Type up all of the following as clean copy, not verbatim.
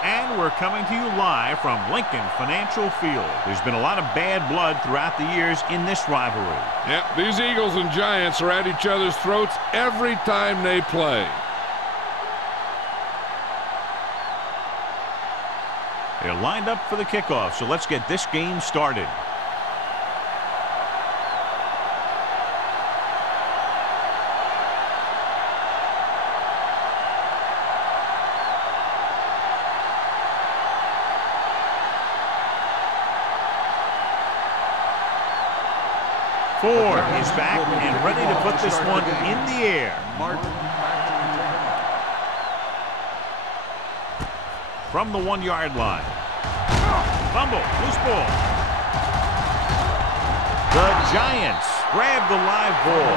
And we're coming to you live from Lincoln Financial Field. There's been a lot of bad blood throughout the years in this rivalry. Yeah, these Eagles and Giants are at each other's throats every time they play. They're lined up for the kickoff, so let's get this game started. Ford is back and ready to put this one in the air. From the 1-yard line. Fumble, loose ball. The Giants grab the live ball.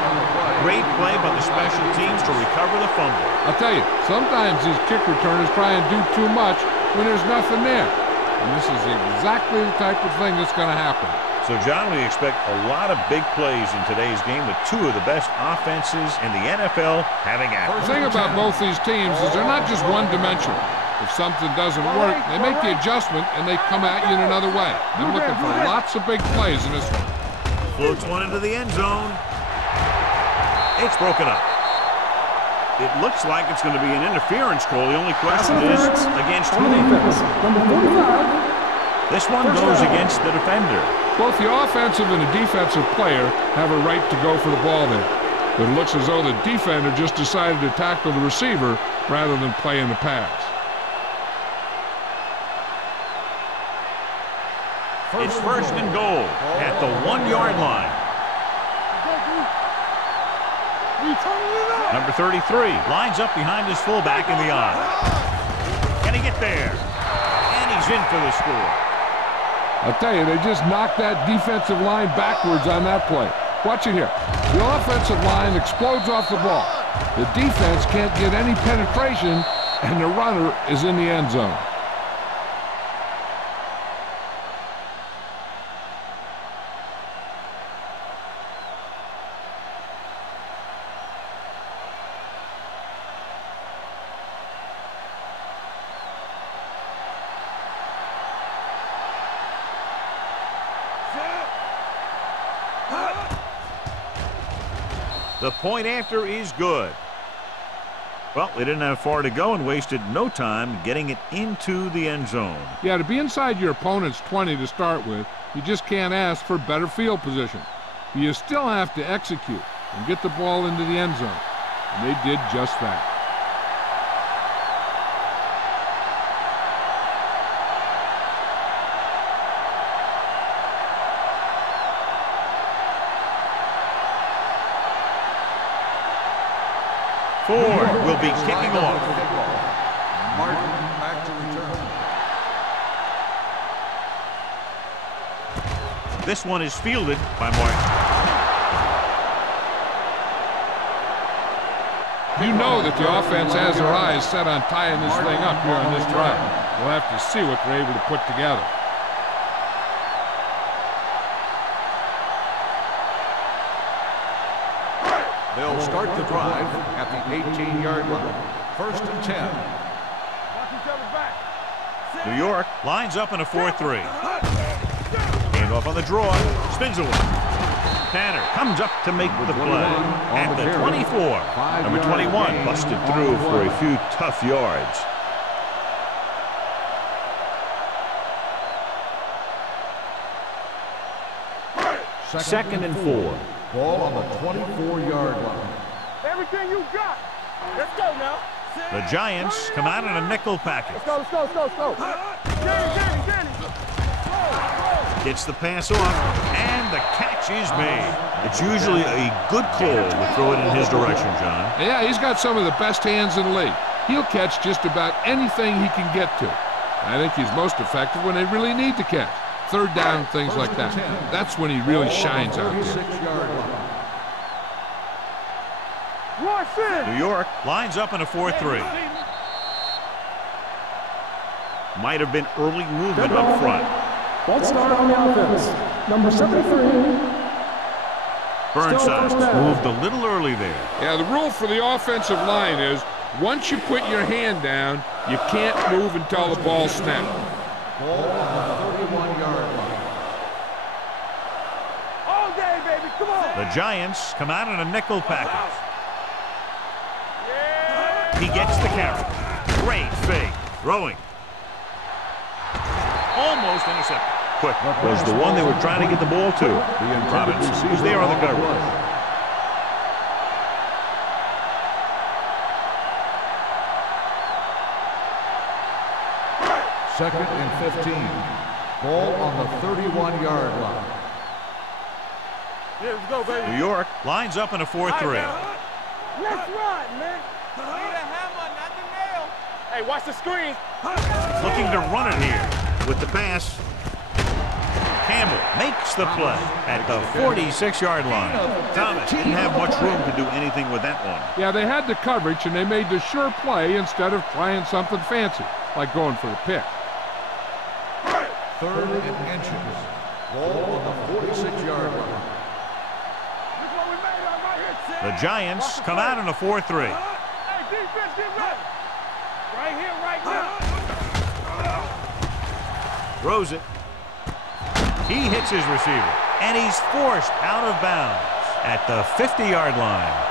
Great play by the special teams to recover the fumble. I'll tell you, sometimes these kick returners try and do too much when there's nothing there. And this is exactly the type of thing that's going to happen. So, John, we expect a lot of big plays in today's game with two of the best offenses in the NFL having action. The thing about both these teams is they're not just one-dimensional. If something doesn't work, they make the adjustment and they come at you in another way. I'm looking for lots of big plays in this one. Floats one into the end zone. It's broken up. It looks like it's going to be an interference call. The only question is against who? This one goes against the defender. Both the offensive and the defensive player have a right to go for the ball there. But it looks as though the defender just decided to tackle the receiver rather than play in the pass. It's first and goal at the 1-yard line. Number 33 lines up behind his fullback in the I. Can he get there? And he's in for the score. I'll tell you, they just knocked that defensive line backwards on that play. Watch it here. The offensive line explodes off the ball. The defense can't get any penetration, and the runner is in the end zone. The point after is good. Well, they didn't have far to go and wasted no time getting it into the end zone. Yeah, to be inside your opponent's 20 to start with, you just can't ask for better field position. But you still have to execute and get the ball into the end zone. And they did just that. Ford will be kicking off. Martin back to return. This one is fielded by Martin. You know that the offense has their eyes set on tying this thing up here on this drive. We'll have to see what they're able to put together. They'll start the drive at the 18-yard line. First and 10. New York lines up in a 4-3. Hand off on the draw. Spins away. Tanner comes up to make the play. At the 24. Number 21 busted through for a few tough yards. Second and 4. Ball on the 24-yard line. Everything you got. Let's go now. The Giants come out in a nickel package. Let's go. Danny. Gets the pass off, and the catch is made. It's usually a good call to throw it in his direction, John. Yeah, he's got some of the best hands in the league. He'll catch just about anything he can get to. I think he's most effective when they really need to catch. Third down, things like that. That's when he really shines out there. New York lines up in a 4-3. Might have been early movement up front. Let's start on the offense. Number 73. Burnside moved a little early there. Yeah, the rule for the offensive line is once you put your hand down, you can't move until the ball snaps. Ball on the 31-yard line. All day, baby. Come on. The Giants come out in a nickel package. He gets the carry. Great fake. Throwing. Almost intercepted. Quick was the one they were trying to get the ball to. Robbins, who's there on the coverage. Second and 15. Ball on the 31-yard line. Yeah, let's go, baby. New York lines up in a 4-3. Let's run, man. Need a hammer, not the nail. Hey, watch the screen. Looking to run it here with the pass. Campbell makes the play at the 46-yard line. Thomas didn't have much room to do anything with that one. Yeah, they had the coverage, and they made the sure play instead of trying something fancy, like going for the pick. Third and inches. Ball on the 46-yard line. The Giants come out in a 4-3. Hey, defense, get ready. Right here, right now. Throws it. He hits his receiver, and he's forced out of bounds at the 50-yard line.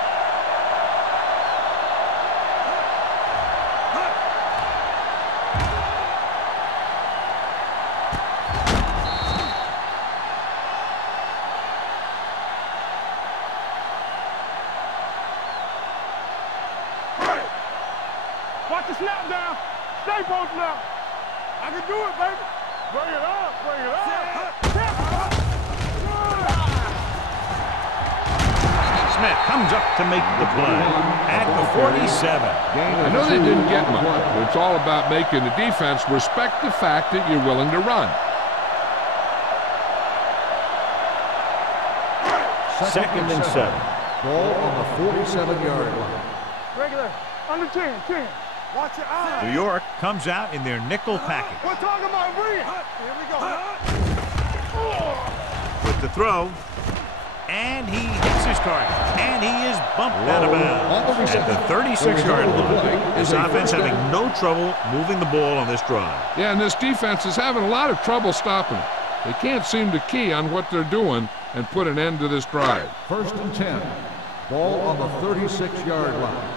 Watch the snap down. Stay posted up. I can do it, baby. Bring it up, bring it up. Smith comes up to make the play at the 47. I know they didn't get much, but it's all about making the defense respect the fact that you're willing to run. Second and 7. Ball on the 47-yard line. Regular, under 10. Watch your eyes. New York comes out in their nickel package. We're talking about read. Here we go. With the throw, and he hits his target, and he is bumped out of bounds at the 36-yard line. This offense having no trouble moving the ball on this drive. Yeah, and this defense is having a lot of trouble stopping it. They can't seem to key on what they're doing and put an end to this drive. First and 10. Ball on the 36-yard line.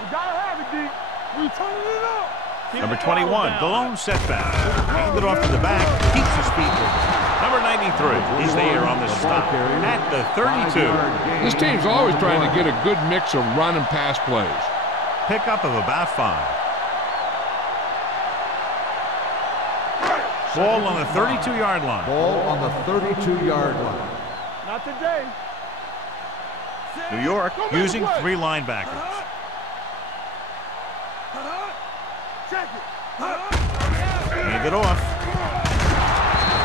You gotta have it, D. We turning it up. Number 21, the lone setback. Handed off to the back, keeps his feet moving. Number 93 is there on the stop at the 32. This team's always trying to get a good mix of run and pass plays. Pickup of about 5. Ball on the 32-yard line. Ball on the 32-yard line. Not today. New York using 3 linebackers. Check it. Hand it off.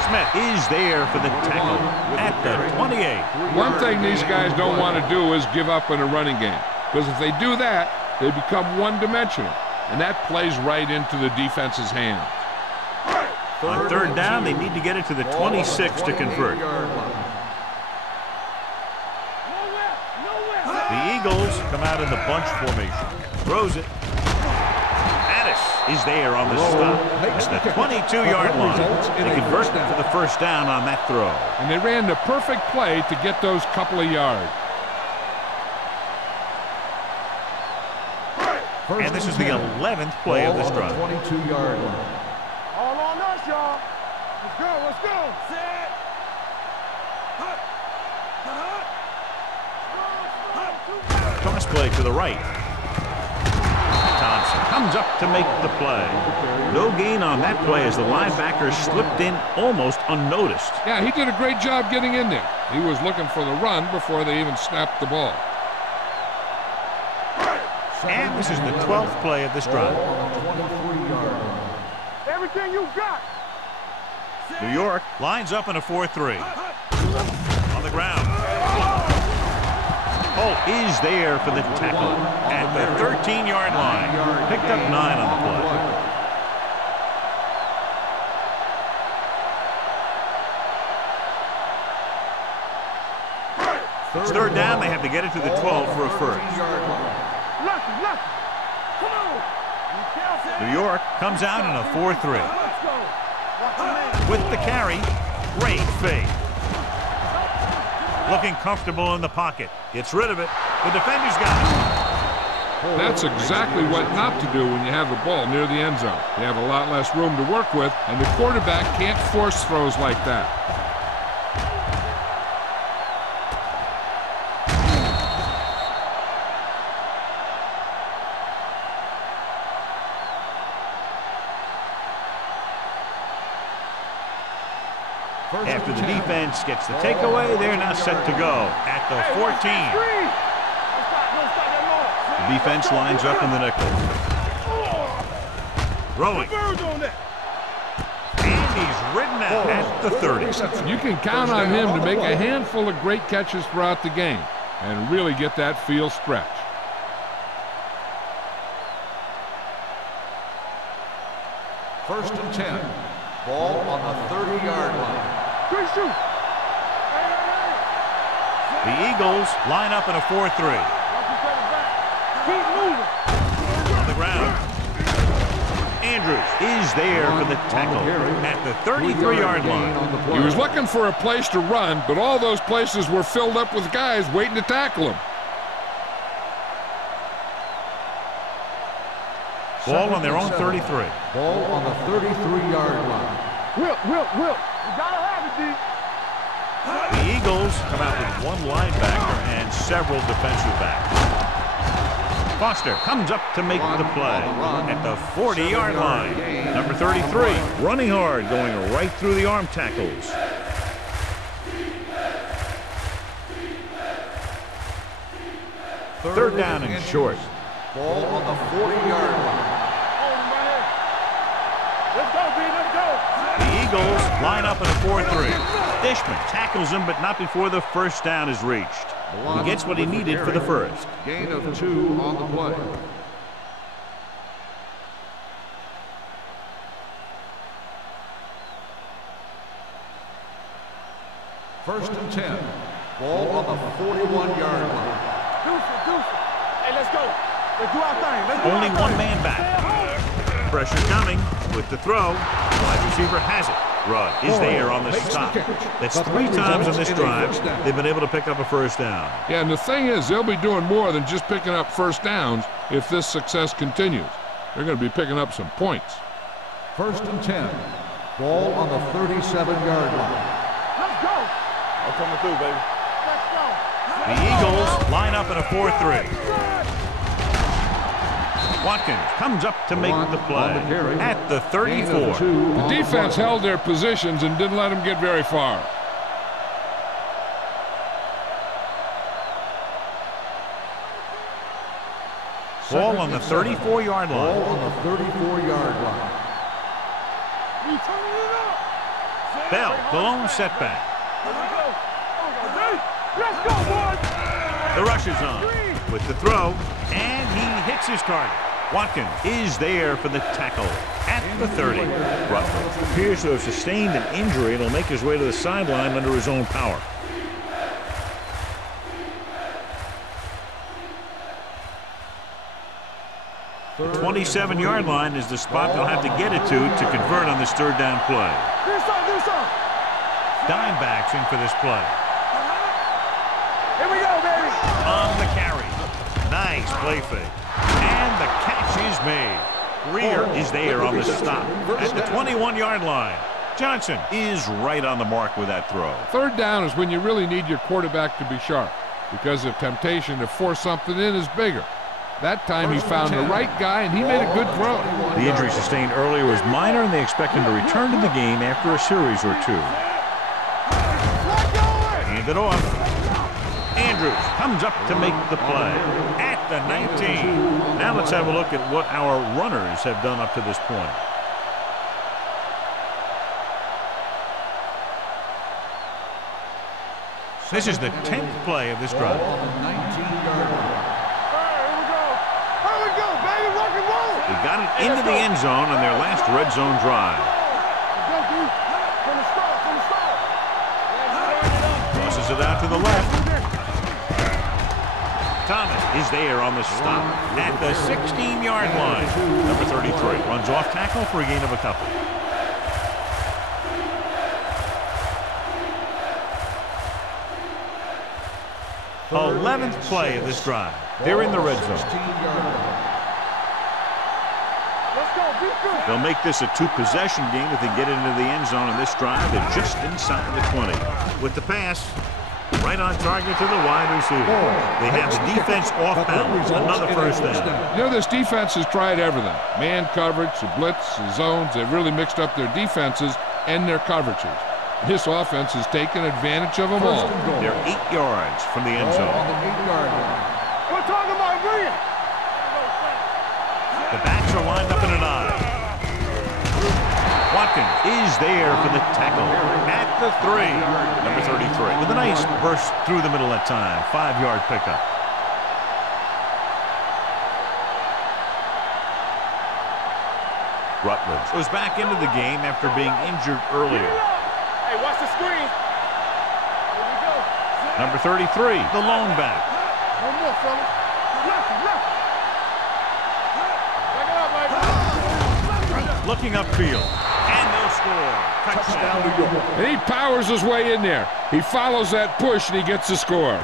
Smith is there for the tackle at the 28. One thing these guys don't want to do is give up in a running game, because if they do that, they become one-dimensional, and that plays right into the defense's hands. On third down, they need to get it to the 26 to convert. The Eagles come out in the bunch formation. Throws it. Is there on the stop. It's the 22-yard line. They convert for the first down on that throw. And they ran the perfect play to get those couple of yards. And this is the 11th play of this drive. 22-yard line. All on us, y'all. Let's go, let's go. Set. Toss play to the right. Thompson comes up to make the play. No gain on that play as the linebacker slipped slipped in almost unnoticed. Yeah, he did a great job getting in there. He was looking for the run before they even snapped the ball. And this is the 12th play of this drive. Everything you got. New York lines up in a 4-3. On the ground. Holt is there for the tackle at the 13-yard line. Picked up 9 on the play. It's third down. They have to get it to the 12 for a first. New York comes out in a 4-3. With the carry, great fake. Looking comfortable in the pocket. Gets rid of it. The defender's got it. That's exactly what not to do when you have the ball near the end zone. You have a lot less room to work with, and the quarterback can't force throws like that. After the defense gets the takeaway, they're now set to go at the 14. The defense lines up in the nickel. Throwing. And he's ridden out at the 30. You can count on him to make a handful of great catches throughout the game and really get that field stretch. First and 10. Ball on the 30-yard line. The Eagles line up in a 4-3. On the ground. Andrews is there for the tackle at the 33-yard line. He was looking for a place to run, but all those places were filled up with guys waiting to tackle him. Ball on their own 33. Ball on the 33-yard line. Will. You gotta have it, D. The Eagles come out with one linebacker and several defensive backs. Foster comes up to make the play at the 40-yard line. Number 33, running hard, going right through the arm tackles. Third down and short. Ball on the 40-yard line. Let's go, B, let's go. The Eagles line up in a 4-3. Dishman tackles him, but not before the first down is reached. He gets what he needed for the first. Gain of 2 on the play. First and 10. Ball on the 41-yard line. Deuce. Hey, let's go. Let's do our thing. Let's do Only our one thing. man back. Pressure coming with the throw. Wide receiver has it. Rudd is there on the stop. That's 3 times on this drive they've been able to pick up a first down. Yeah, and the thing is, they'll be doing more than just picking up first downs if this success continues. They're going to be picking up some points. First and 10. Ball on the 37-yard line. Let's go. I'm coming through, baby. Let's go. The Eagles line up in a 4-3. Watkins comes up to make the play at the 34. The defense held their positions and didn't let them get very far. Ball on the 34-yard Ball line. on the 34-yard line. We turning it up. Bell, the lone setback. Let's go, boys. The rush is on with the throw, and he hits his target. Watkins is there for the tackle at the 30. Rutledge appears to have sustained an injury and will make his way to the sideline under his own power. The 27-yard line is the spot they'll have to get it to convert on this third down play. Do some. Dimebacks in for this play. Here we go, baby. On the carry. Nice play fake. And the catch is made. Greer is there on the stop at the 21-yard line. Johnson is right on the mark with that throw. Third down is when you really need your quarterback to be sharp because the temptation to force something in is bigger. That time he found the right guy, and he made a good throw. The injury sustained earlier was minor, and they expect him to return to the game after a series or two. Hand it off. Andrews comes up to make the play at the 19. Now let's have a look at what our runners have done up to this point. This is the 10th play of this drive. He got it into the end zone on their last red zone drive. Tosses it out to the left. Thomas is there on the stop at the 16-yard line. Number 33 runs off tackle for a gain of a couple. The 11th play of this drive. They're in the red zone. They'll make this a two-possession game if they get into the end zone in this drive. They're just inside the 20. With the pass, right on target to the wide receiver. They have the defense off balance. Another first down. You know, this defense has tried everything. Man coverage, the blitz, the zones. They've really mixed up their defenses and their coverages. This offense has taken advantage of them all. They're 8 yards from the end zone. We're talking about brilliant. The backs are lined up in an I. Watkins is there for the tackle at the 3. Number 33 with a nice burst through the middle that time. 5-yard pickup. Rutledge was back into the game after being injured earlier. Hey, watch the screen. Here we go. Number 33, the lone back. One more, fellas. Left. Back it up, baby. Looking upfield, and they'll score. Touchdown. And he powers his way in there. He follows that push, and he gets the score.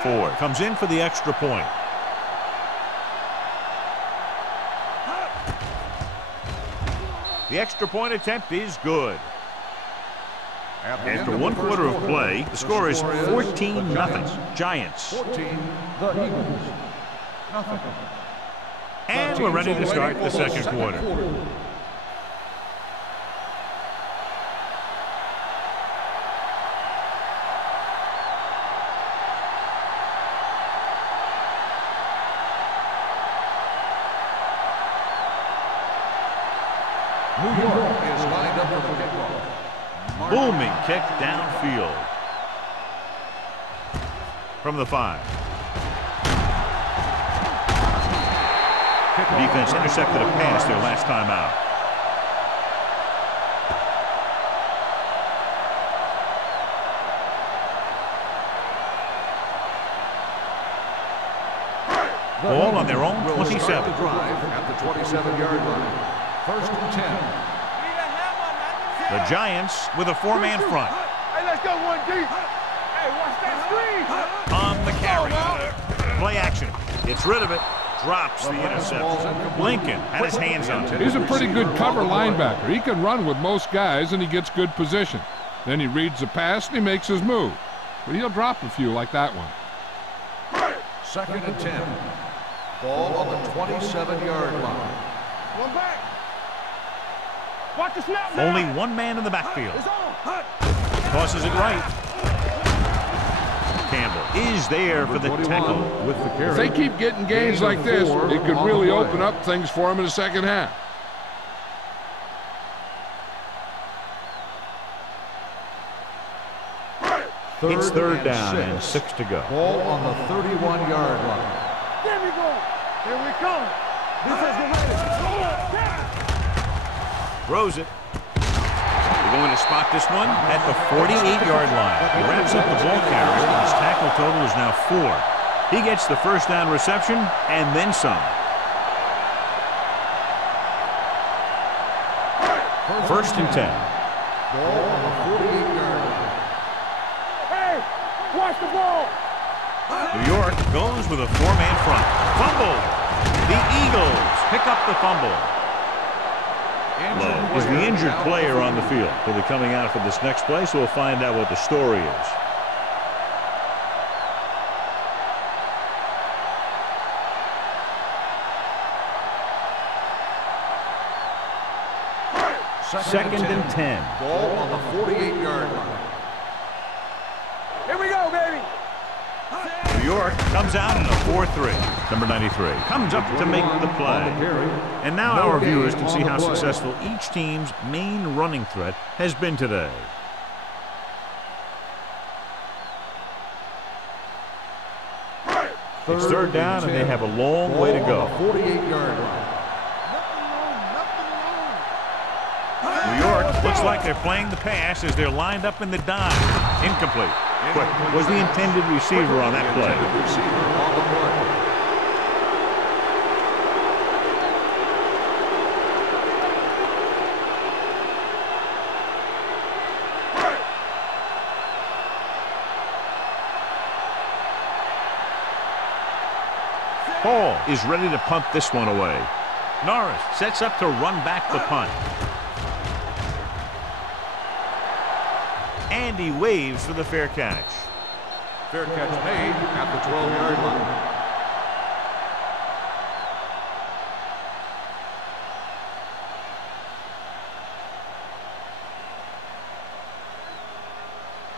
Ford comes in for the extra point. The extra point attempt is good. After 1 quarter of play, the score is 14-0. Giants. 14, the Eagles. Nothing. And we're ready to start the second quarter. New York is lined up for the kickoff. Booming kick downfield. From the 5. The defense intercepted a pass their last time out. Ball on their own 27. The drive at the 27-yard line. First and 10. The Giants with a 4-man front. Hey, let's go 1D. Hey, watch that screen. On the carry. Play action. Gets rid of it. Drops the interception. Lincoln had his hands on it. He's a pretty good cover linebacker. He can run with most guys, and he gets good position. Then he reads the pass, and he makes his move. But he'll drop a few like that one. Second and 10. Ball on the 27-yard line. One back. Watch the snap now. Only one man in the backfield. It's on. Tosses it right. Campbell is there for the tackle. With the carry. If they keep getting gains like this, it could really open up things for him in the second half. It's third down and 6 to go. Ball on the 31-yard line. There we go. Here we come. Defense get ready. Throws it. They're going to spot this one at the 48-yard line. He wraps up the ball carrier, and his tackle total is now 4. He gets the first down reception and then some. First and 10. Ball on the 48-yard line. Watch the ball. New York goes with a four-man front. Fumble. The Eagles pick up the fumble. Lowe is the injured player on the field. He'll be coming out for this next play, so we'll find out what the story is. Second and 10. Ball on the 48-yard line. Here we go, baby. New York comes out in a 4-3. Number 93 comes up to make the play. And now our viewers can see how successful each team's main running threat has been today. It's third down, and they have a long way to go. 48-yard line. New York looks like they're playing the pass as they're lined up in the dime. Incomplete. Quick was the intended receiver on that play. Hall is ready to punt this one away. Norris sets up to run back the punt. And he waves for the fair catch. Fair catch made at the 12-yard line.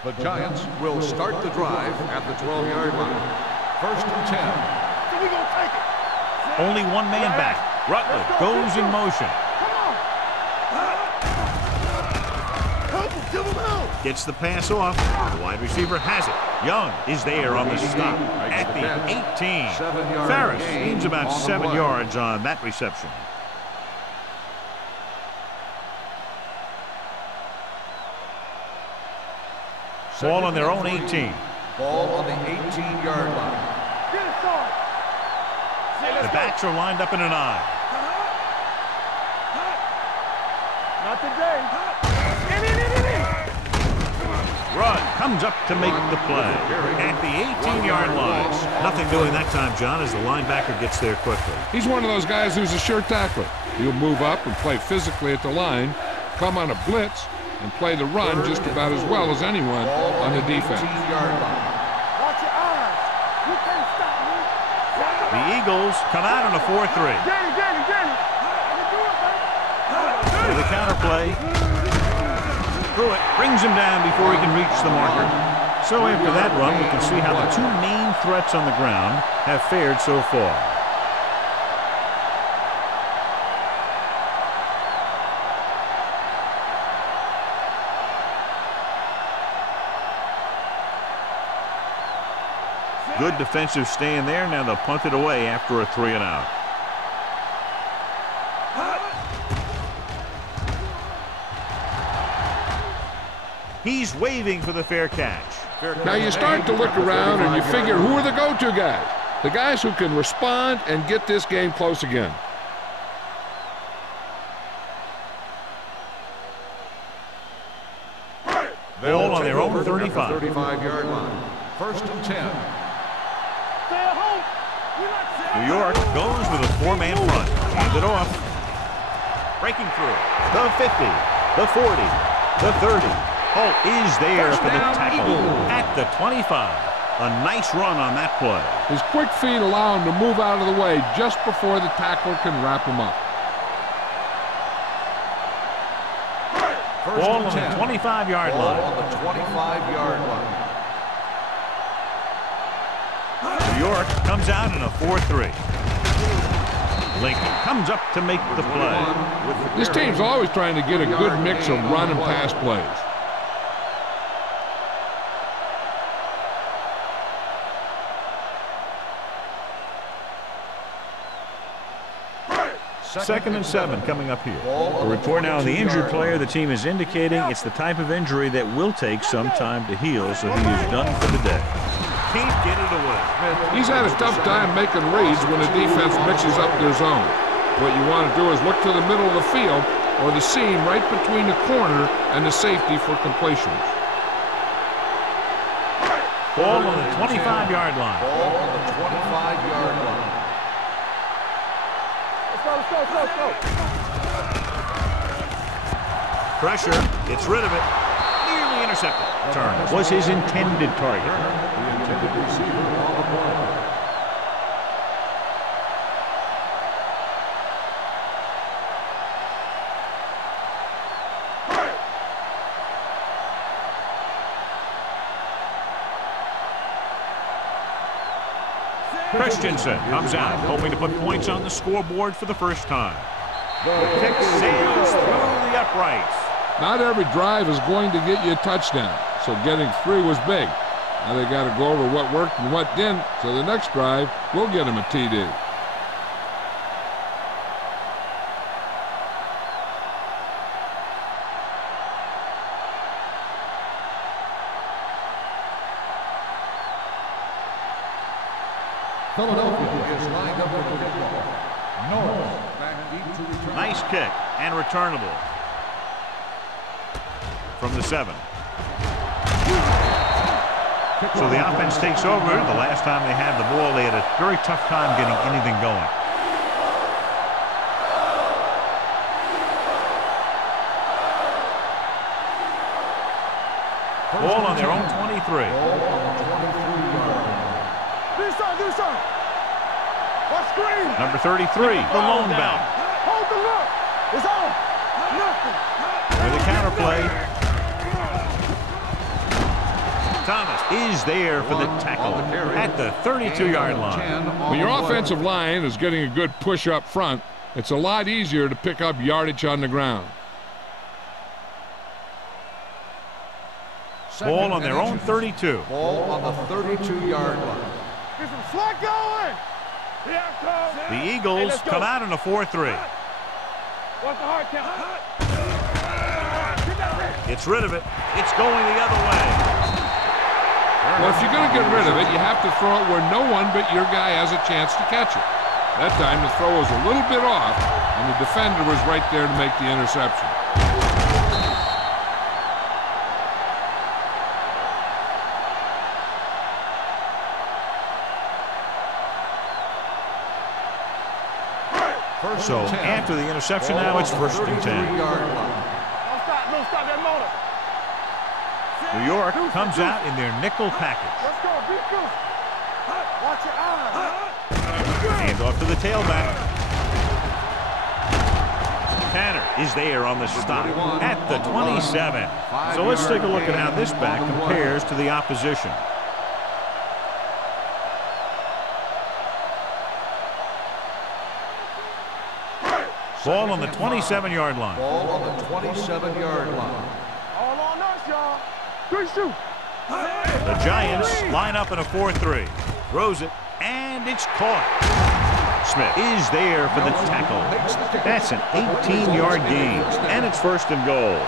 The Giants will start the drive at the 12-yard line. First and 10. So we gonna take it. Only one man back. Rutledge goes in motion. Gets the pass off. The wide receiver has it. Young is there on the stop at the 18. Ferris gains about 7 yards on that reception. Ball on their own 18. Ball on the 18-yard line. Get it started. The backs are lined up in an eye. Not today. Rudd comes up to make the play at the 18-yard line. Nothing doing that time, John, as the linebacker gets there quickly. He's one of those guys who's a sure tackler. He'll move up and play physically at the line, come on a blitz, and play the run just about as well as anyone on the defense. Watch your eyes. You can't stop me. The Eagles come out on a 4-3. Danny. I can do it, baby. With a counterplay. Pruitt brings him down before he can reach the marker. So after that run, we can see how the two main threats on the ground have fared so far. Good defensive stand there. Now they'll punt it away after a 3-and-out. He's waving for the fair catch. Now you start to look around and you figure, who are the go-to guys? The guys who can respond and get this game close again. Ball on their own 35. 35-yard line. First and 10. Stay at home. New York goes with a four-man front. Hand it off. Breaking through. The 50, the 40, the 30. Holt is there for the tackle at the 25. A nice run on that play. His quick feet allow him to move out of the way just before the tackler can wrap him up. Ball on the 25-yard line. Ball on the 25-yard line. New York comes out in a 4-3. Lincoln comes up to make the play. This team's always trying to get a good mix of run and pass plays. Second and 7 coming up here. A report now on the injured player. The team is indicating it's the type of injury that will take some time to heal, so he is done for the day. Can't get it away. He's had a tough time making reads when the defense mixes up their zone. What you want to do is look to the middle of the field or the seam right between the corner and the safety for completions. Ball on the 25-yard line. Ball on the 25-yard line. Let's go. Pressure, gets rid of it. Nearly intercepted. Turn was his intended target. The intended receiver on the play. Christensen comes out, hoping to put points on the scoreboard for the first time. The kick sails through the uprights. Not every drive is going to get you a touchdown, so getting 3 was big. Now they got to go over what worked and what didn't, so the next drive will get them a TD. Philadelphia is lined up with the football. Norris back deep to return. Nice kick and returnable. From the 7. So the offense takes over. The last time they had the ball, they had a very tough time getting anything going. Ball on their own 23. Ball on the 23-yard line. Do something. What screen? Number 33, the lone bound. Hold the look. It's on. Nothing. With a counterplay. Thomas is there for the tackle at the 32-yard line. When your offensive line is getting a good push up front, it's a lot easier to pick up yardage on the ground. Ball on their own 32. Ball on the 32-yard line. Get some slack going. Here comes. The Eagles come out in a 4-3. What's the hard count? Gets rid of it. It's going the other way. Well, if you're going to get rid of it, you have to throw it where no one but your guy has a chance to catch it. That time the throw was a little bit off, and the defender was right there to make the interception. So after the interception, now it's 1st and 10. Don't stop that motor. New York comes out in their nickel package. Let's go. Be good. Watch your eyes. Hand off to the tailback. Tanner is there on the stop at the 27. So let's take a look at how this back compares to the opposition. Ball on the 27-yard line. Ball on the 27-yard line. All on us, y'all. Good shoot. The Giants line up in a 4-3. Throws it, and it's caught. Smith is there for the tackle. That's an 18-yard gain, and it's 1st and goal.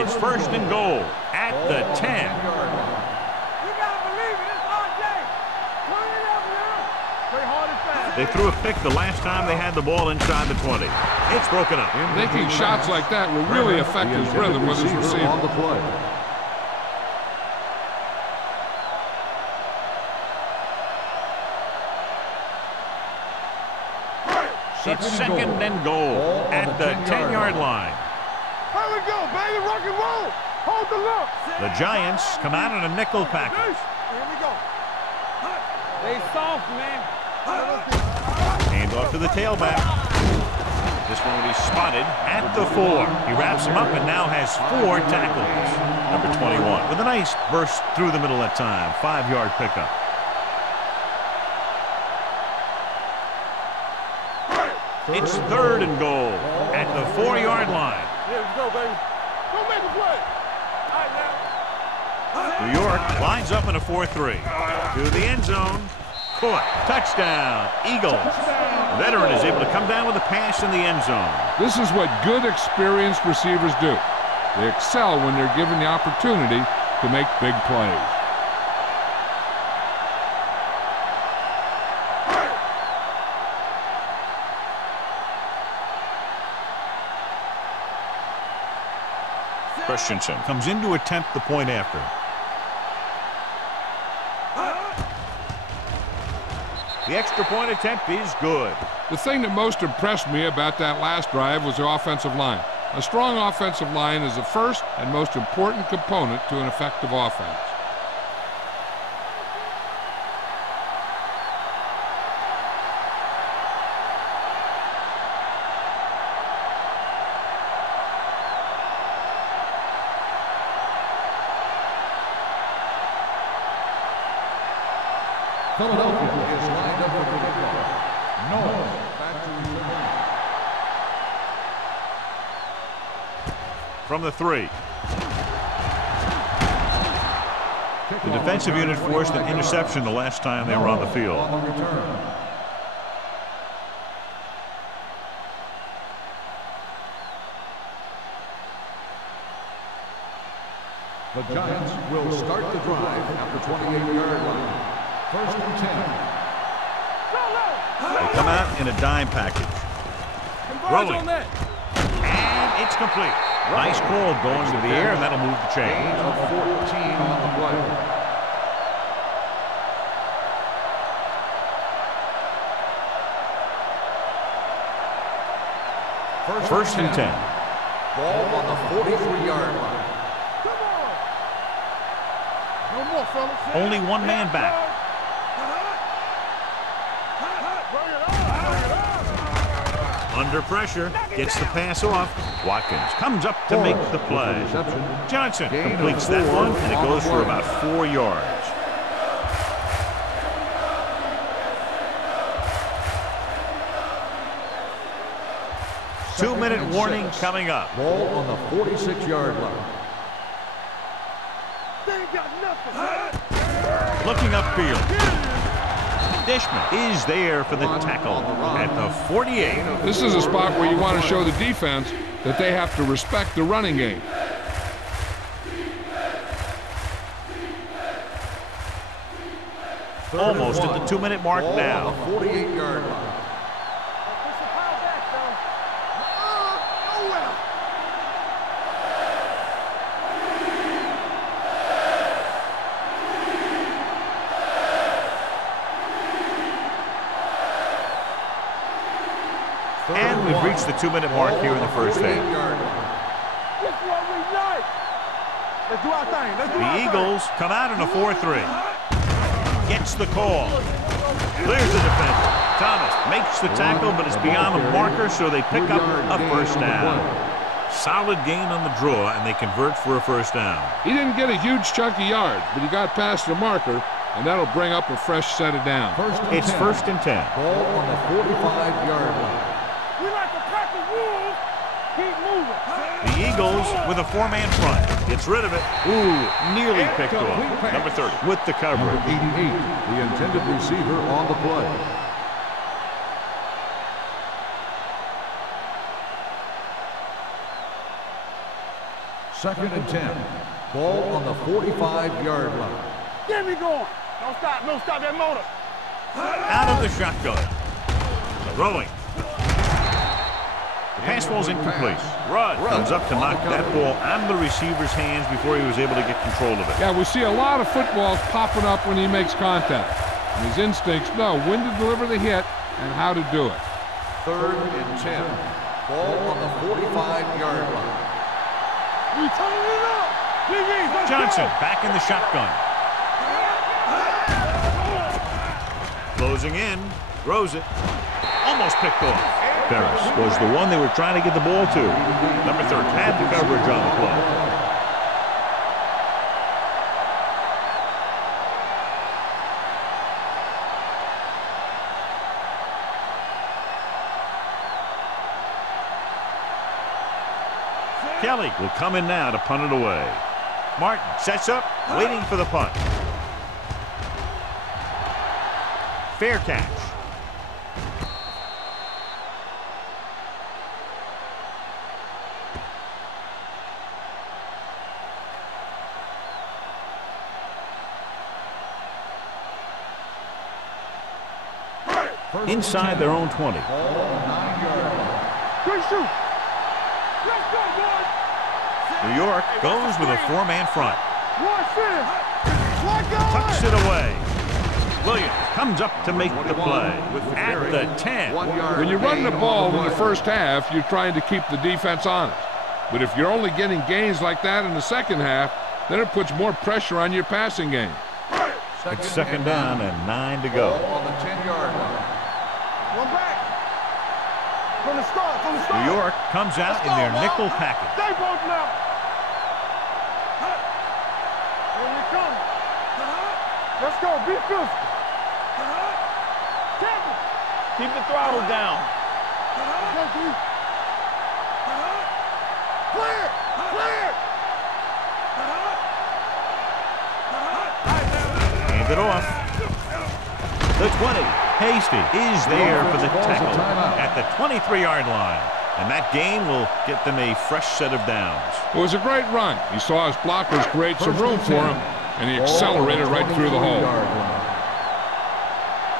It's 1st and goal at the 10. They threw a pick the last time they had the ball inside the 20. It's broken up. Making shots like that will really affect his rhythm with his receiver. On the play. It's 2nd and goal at the 10-yard line. Here we go, baby. Rock and roll. Hold the look. The Giants come out in a nickel package. Here we go. They soft, man. Hand off to the tailback. This one will be spotted at the 4. He wraps him up and now has 4 tackles. Number 21 with a nice burst through the middle that time. 5-yard pickup. It's 3rd and goal at the 4-yard line. Here we go, baby. Go make a play. All right, now. New York lines up in a 4-3. To the end zone. Caught. Touchdown. Eagles. The veteran is able to come down with a pass in the end zone. This is what good, experienced receivers do. They excel when they're given the opportunity to make big plays. Christensen comes in to attempt the point after. The extra point attempt is good. The thing that most impressed me about that last drive was the offensive line. A strong offensive line is the first and most important component to an effective offense. Philadelphia is lined up with the kickoff. No. Back to return. From the 3. The defensive unit forced an interception the last time they were on the field. On the return. The Giants will start the drive at the 28-yard line. First and 10. They come out in a dime package. Rolling. And it's complete. Nice call going to the air, and that'll move the chain. Gain of 14 on the play. First and 10. Ball on the 43-yard line. No more, fellas. Only one man back. Under pressure, gets the pass off. Watkins comes up to make the play. Johnson completes that one, and it goes for about 4 yards. Two-minute warning coming up. Ball on the 46-yard line. They ain't got nothing. Looking upfield. Dishman is there for the tackle at the 48. This is a spot where you want to show the defense that they have to respect the running game. Almost at the 2-minute mark now. On the 48-yard line. And we've reached the 2-minute mark here in the first half. This is what we like. Let's do our thing. Let's do our The thing. Eagles come out in a 4-3. Gets the call. Clears the defender. Thomas makes the tackle, but it's beyond the marker, so they pick up a first down. Solid gain on the draw, and they convert for a first down. He didn't get a huge chunk of yards, but he got past the marker, and that'll bring up a fresh set of downs. It's first and 10. Ball on the 45-yard line. We like to pack the wolves. Keep moving. The Eagles with a 4-man front. Gets rid of it. Ooh, nearly picked off. Number 30 with the coverage. Number 88, the intended receiver on the play. Second and 10. Ball on the 45-yard line. Get me going. Don't stop. Don't stop that motor. Out of the shotgun. Throwing. The pass falls incomplete. Rudd comes up to knock that ball out of the receiver's hands before he was able to get control of it. Yeah, we see a lot of footballs popping up when he makes contact. And his instincts know when to deliver the hit and how to do it. Third and 10. Ball on the 45-yard line. We turning it up. Let's Johnson go. back in the shotgun. Closing in. Throws it. Almost picked off. Ferris was the one they were trying to get the ball to. Number 13 had the coverage on the play. Kelly will come in now to punt it away. Martin sets up, waiting for the punt. Fair catch. Inside their own 20. Good shoot. Let's go, boys. New York goes with a four-man front. Tucks it away. Williams comes up to make the play at the 10. When you run the ball in the first half, you're trying to keep the defense honest. But if you're only getting gains like that in the second half, then it puts more pressure on your passing game. It's second down and 9 to go. On the 10-yard line. One back. From the start. New York comes out in their nickel package. Stay both now. Here we come. Let's go. Be physical. Keep the throttle down. Clear. Hand it off. The 20. Hasty is there for the tackle at the 23-yard line. And that gain will get them a fresh set of downs. It was a great run. He saw his blockers create some room for him, and he accelerated right through the hole.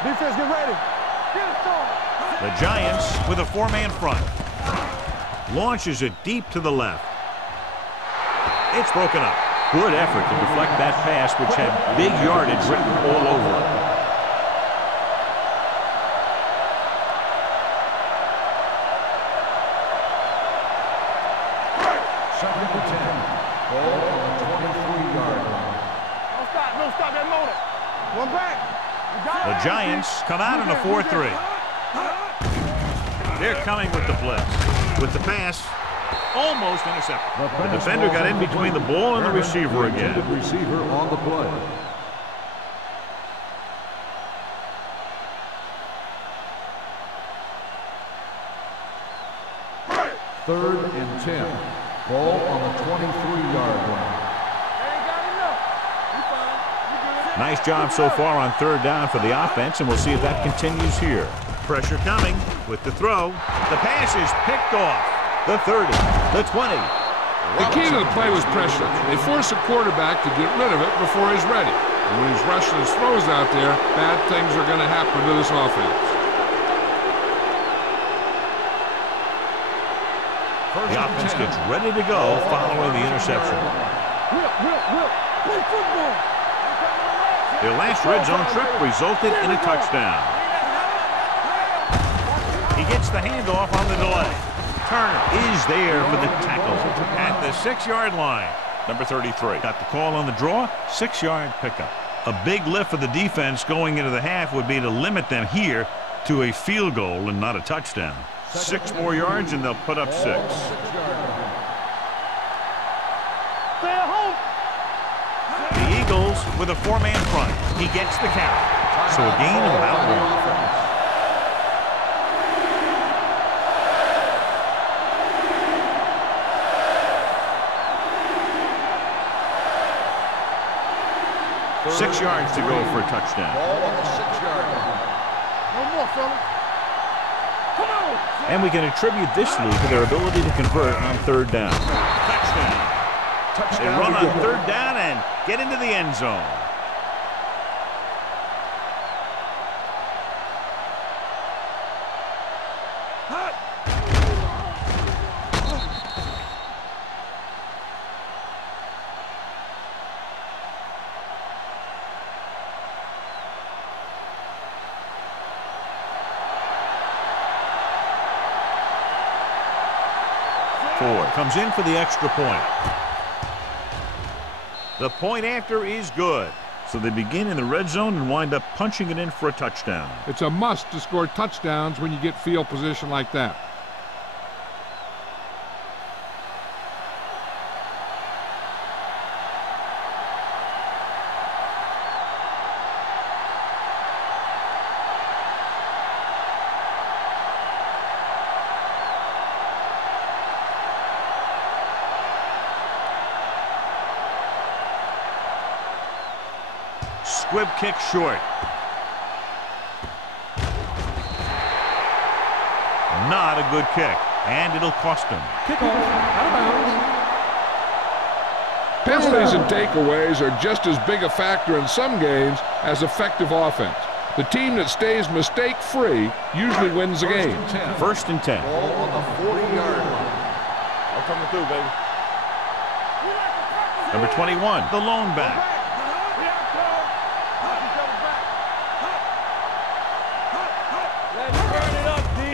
Defense, get ready. The Giants with a four-man front. Launches it deep to the left. It's broken up. Good effort to deflect that pass, which had big yardage written all over it. Second and 10. Ball on the 23-yard line. Don't stop that motor. One back. The Giants come out in a 4-3. They're coming with the blitz. With the pass, almost intercepted. The defender got in between the ball and the receiver again. Receiver on the play. Third and 10. Ball on the 23-yard line. Nice job so far on third down for the offense, and we'll see if that continues here. Pressure coming with the throw. The pass is picked off. The 30, the 20. The key to the play was pressure. They force a quarterback to get rid of it before he's ready. And when he's rushing his throws out there, bad things are going to happen to this offense. The offense gets ready to go following the interception. Play football. Their last red zone trip resulted in a touchdown. He gets the handoff on the delay. Turner is there for the tackle at the 6-yard line. Number 33 got the call on the draw, 6-yard pickup. A big lift for the defense going into the half would be to limit them here to a field goal and not a touchdown. 6 more yards and they'll put up 6. Stay at home. The Eagles with a four-man front. He gets the carry. So a gain of about 1. 6 yards to go for a touchdown. Ball on the 6-yard line. No more, fellas. Come on. And we can attribute this lead to their ability to convert on third down. Touchdown. They run on third down and get into the end zone. Ford comes in for the extra point. The point after is good. So they begin in the red zone and wind up punching it in for a touchdown. It's a must to score touchdowns when you get field position like that. Squib kick short. Not a good kick, and it'll cost him. Kickoff, out of bounds. Penalties and takeaways are just as big a factor in some games as effective offense. The team that stays mistake-free usually wins the game. 1st and 10. Ball on the 40-yard line. I'm coming through, baby. Number 21, the lone back.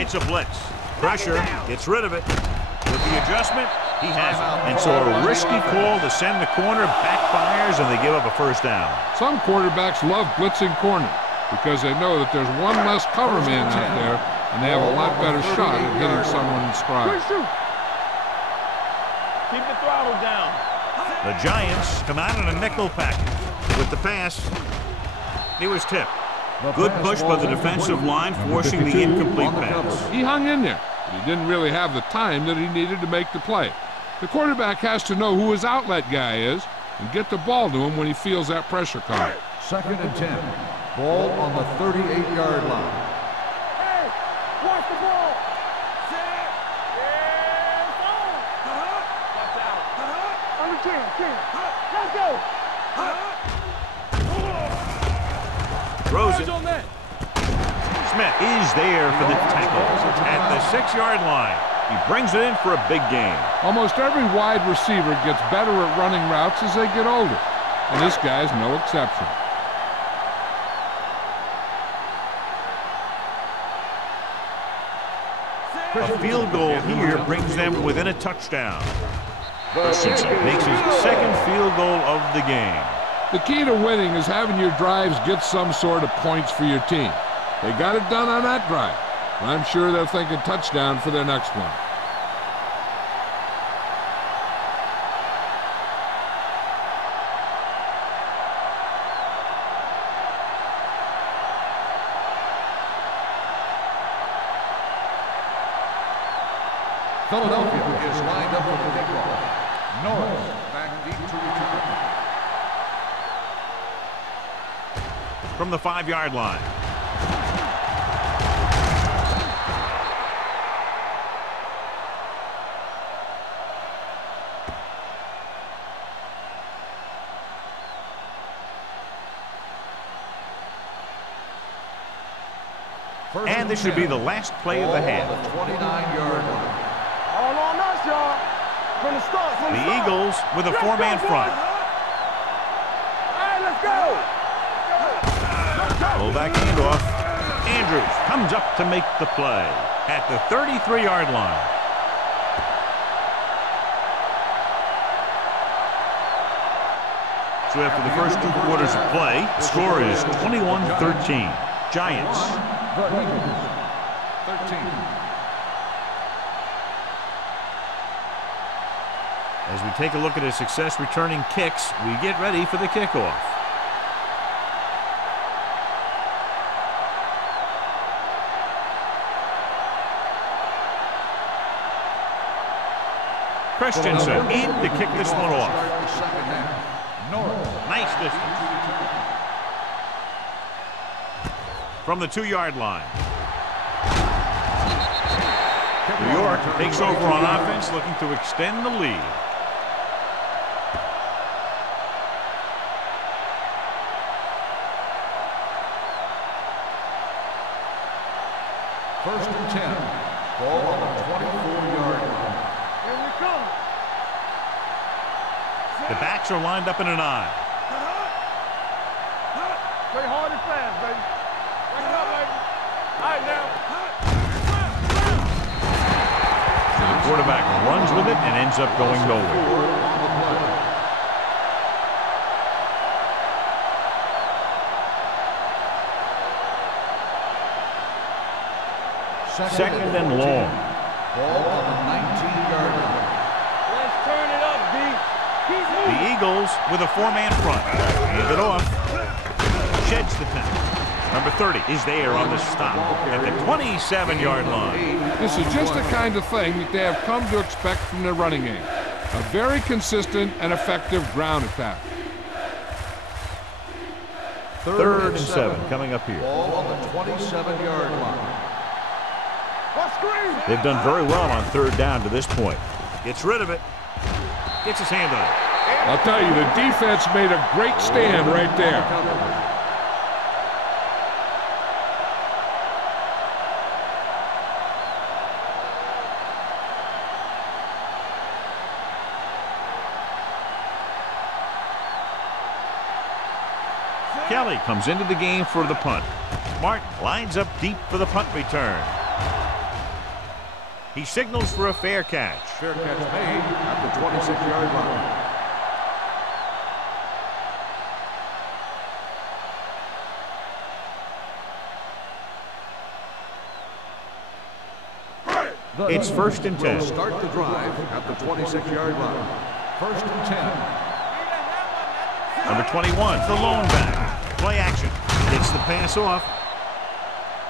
It's a blitz. Pressure, gets rid of it. With the adjustment, he has it. And so a risky call to send the corner backfires, and they give up a first down. Some quarterbacks love blitzing corner because they know that there's one less cover man out there, and they have a lot better shot at hitting someone in stride. Keep the throttle down. The Giants come out in a nickel package. With the pass, he was tipped. Good push by the defensive line, forcing the incomplete pass. He hung in there, but he didn't really have the time that he needed to make the play. The quarterback has to know who his outlet guy is and get the ball to him when he feels that pressure coming. 2nd and 10. Ball on the 38-yard line. Hey, watch the ball. Set. Yeah, on. Watch out. Under 10. Let's go. Throws it. Smith is there for the tackle at the 6-yard line. He brings it in for a big gain. Almost every wide receiver gets better at running routes as they get older, and this guy's no exception. A field goal here brings them within a touchdown. Simpson makes his 2nd field goal of the game. The key to winning is having your drives get some sort of points for your team. They got it done on that drive, and I'm sure they're thinking touchdown for their next one. Philadelphia is lined up for the kickoff. Norris back deep to return. From the 5-yard line. And this should be the last play of the half. 29-yard line. All on us, y'all. From the start. The Eagles with a 4-man front. All right, let's go. Fullback handoff. Andrews comes up to make the play at the 33-yard line. So after the first 2 quarters of play, the score is 21-13. Giants. 13. As we take a look at his success returning kicks, we get ready for the kickoff. Christensen in to kick this one off. Nice distance. From the 2-yard line. New York takes over on offense, looking to extend the lead. First and 10. Ball on the 24-yard line. Here we come. The backs are lined up in an eye. Play hard and fast, baby. Wake it up, baby. All right, now. So the quarterback runs with it and ends up going nowhere. Second and long. Ball on the 19-yard line. Let's turn it up, D. Keep The moving. Eagles with a 4-man front. Hand it off. Sheds the tackle. Number 30 is there on the stop at the 27-yard line. This is just the kind of thing that they have come to expect from their running game. A very consistent and effective ground attack. Third and 7 coming up here. Ball on the 27-yard line. They've done very well on 3rd down to this point. Gets rid of it. Gets his hand on it. I'll tell you, the defense made a great stand right there. Kelly comes into the game for the punt. Martin lines up deep for the punt return. He signals for a fair catch. Fair catch made at the 26-yard line. It's 1st and 10. We'll start the drive at the 26-yard line. 1st and 10. Number 21, the lone back. Play action. Gets the pass off.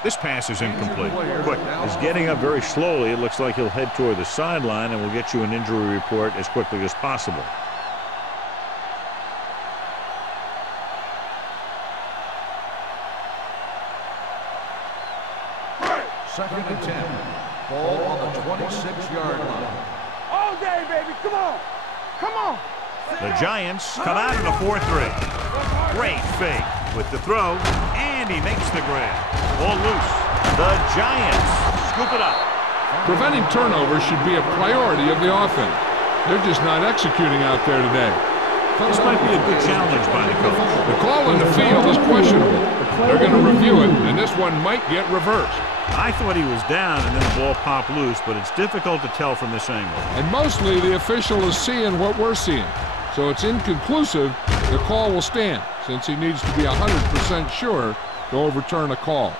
This pass is incomplete. Quick is getting up very slowly. It looks like he'll head toward the sideline, and we'll get you an injury report as quickly as possible. Second and 10. Ball on the 26-yard line. All day, baby. Come on. Come on. The Giants come out in a 4-3. Great fake with the throw, and he makes the grab. Ball loose. The Giants scoop it up. Preventing turnovers should be a priority of the offense. They're just not executing out there today. This might be a good challenge by the coach. The call on the field is questionable. They're going to review it, and this one might get reversed. I thought he was down, and then the ball popped loose, but it's difficult to tell from this angle. And mostly the official is seeing what we're seeing. So it's inconclusive. The call will stand, since he needs to be 100% sure to overturn a call.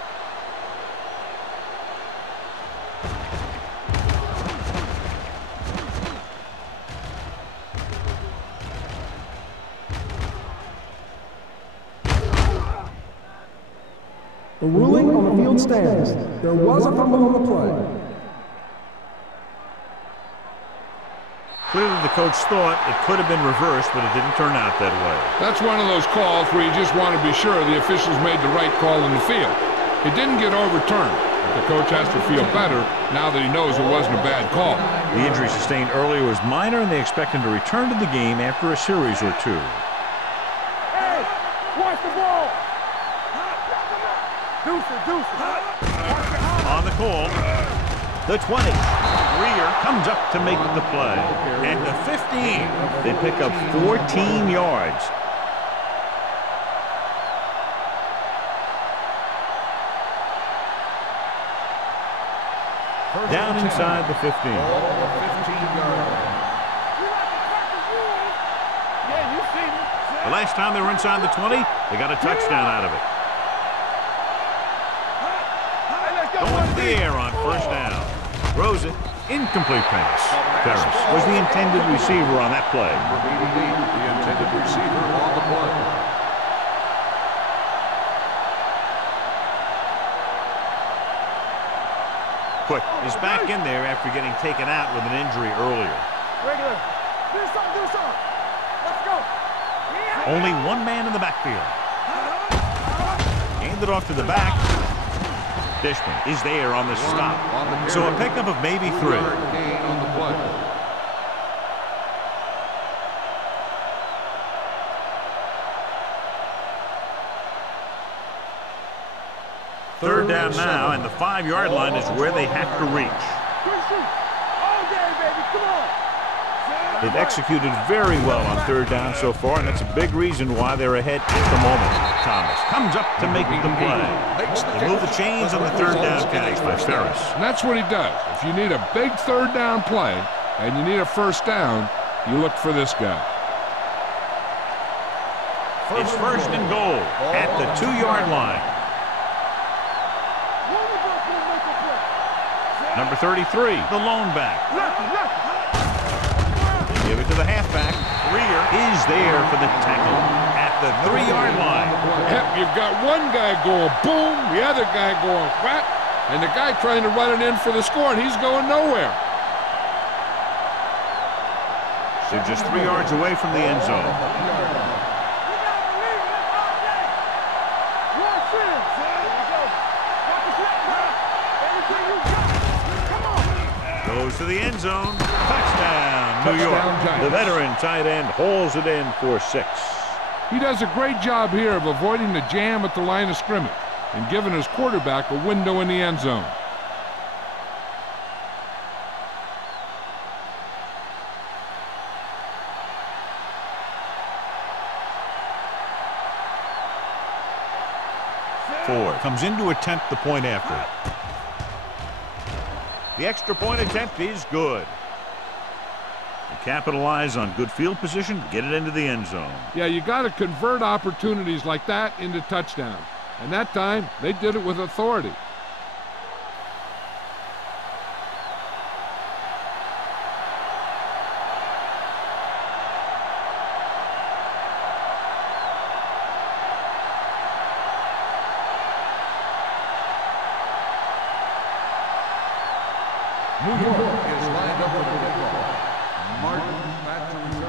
The ruling on the field stands. There was a fumble on the play. Clearly the coach thought it could have been reversed, but it didn't turn out that way. That's one of those calls where you just want to be sure the officials made the right call in the field. It didn't get overturned. The coach has to feel better now that he knows it wasn't a bad call. The injury sustained earlier was minor, and they expect him to return to the game after a series or two. Hey, watch the ball. Deuce it. On the call, the 20. Greer comes up to make the play. At the 15, they pick up 14 yards. Down inside the 15. The last time they were inside the 20, they got a touchdown out of it. Going to the air on 1st down. Throws it. Incomplete pass. Ferris was the intended receiver on that play. The intended receiver on the play. Quick is back in there after getting taken out with an injury earlier. Regular. Do something. Let's go. Only one man in the backfield. Handed off to the back. Dishman is there on the stop. So a pickup of maybe 3. Gain on the play. Third down now, and the 5-yard line is where they have to reach. All day, baby. Come on. They've executed very well on 3rd down so far, and that's a big reason why they're ahead at the moment. Thomas comes up to make the play. They move the chains on the 3rd down catch by Ferris. And that's what he does. If you need a big 3rd down play and you need a 1st down, you look for this guy. It's 1st and goal at the 2-yard line. Number 33, the lone back. Give it to the halfback. Greer is there for the tackle at the 3-yard line. Yep, you've got one guy going boom, the other guy going whap, and the guy trying to run it in for the score, and he's going nowhere. They're just 3 yards away from the end zone. Goes to the end zone. Touchdown, New York. The veteran tight end hauls it in for 6. He does a great job here of avoiding the jam at the line of scrimmage and giving his quarterback a window in the end zone. 4. Comes in to attempt the point after. The extra point attempt is good. They capitalize on good field position, get it into the end zone. Yeah, you got to convert opportunities like that into touchdowns. And that time, they did it with authority.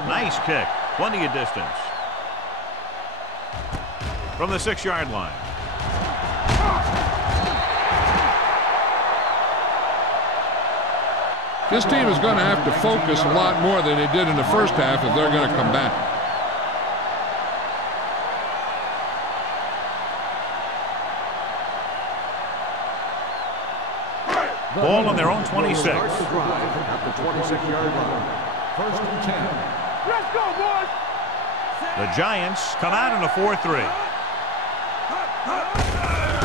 Nice kick. Plenty of distance. From the 6-yard line. This team is going to have to focus a lot more than they did in the first half if they're going to come back. Ball on their own 26. At the 26-yard line. 1st and 10. Let's go, boys. The Giants come out in a 4-3.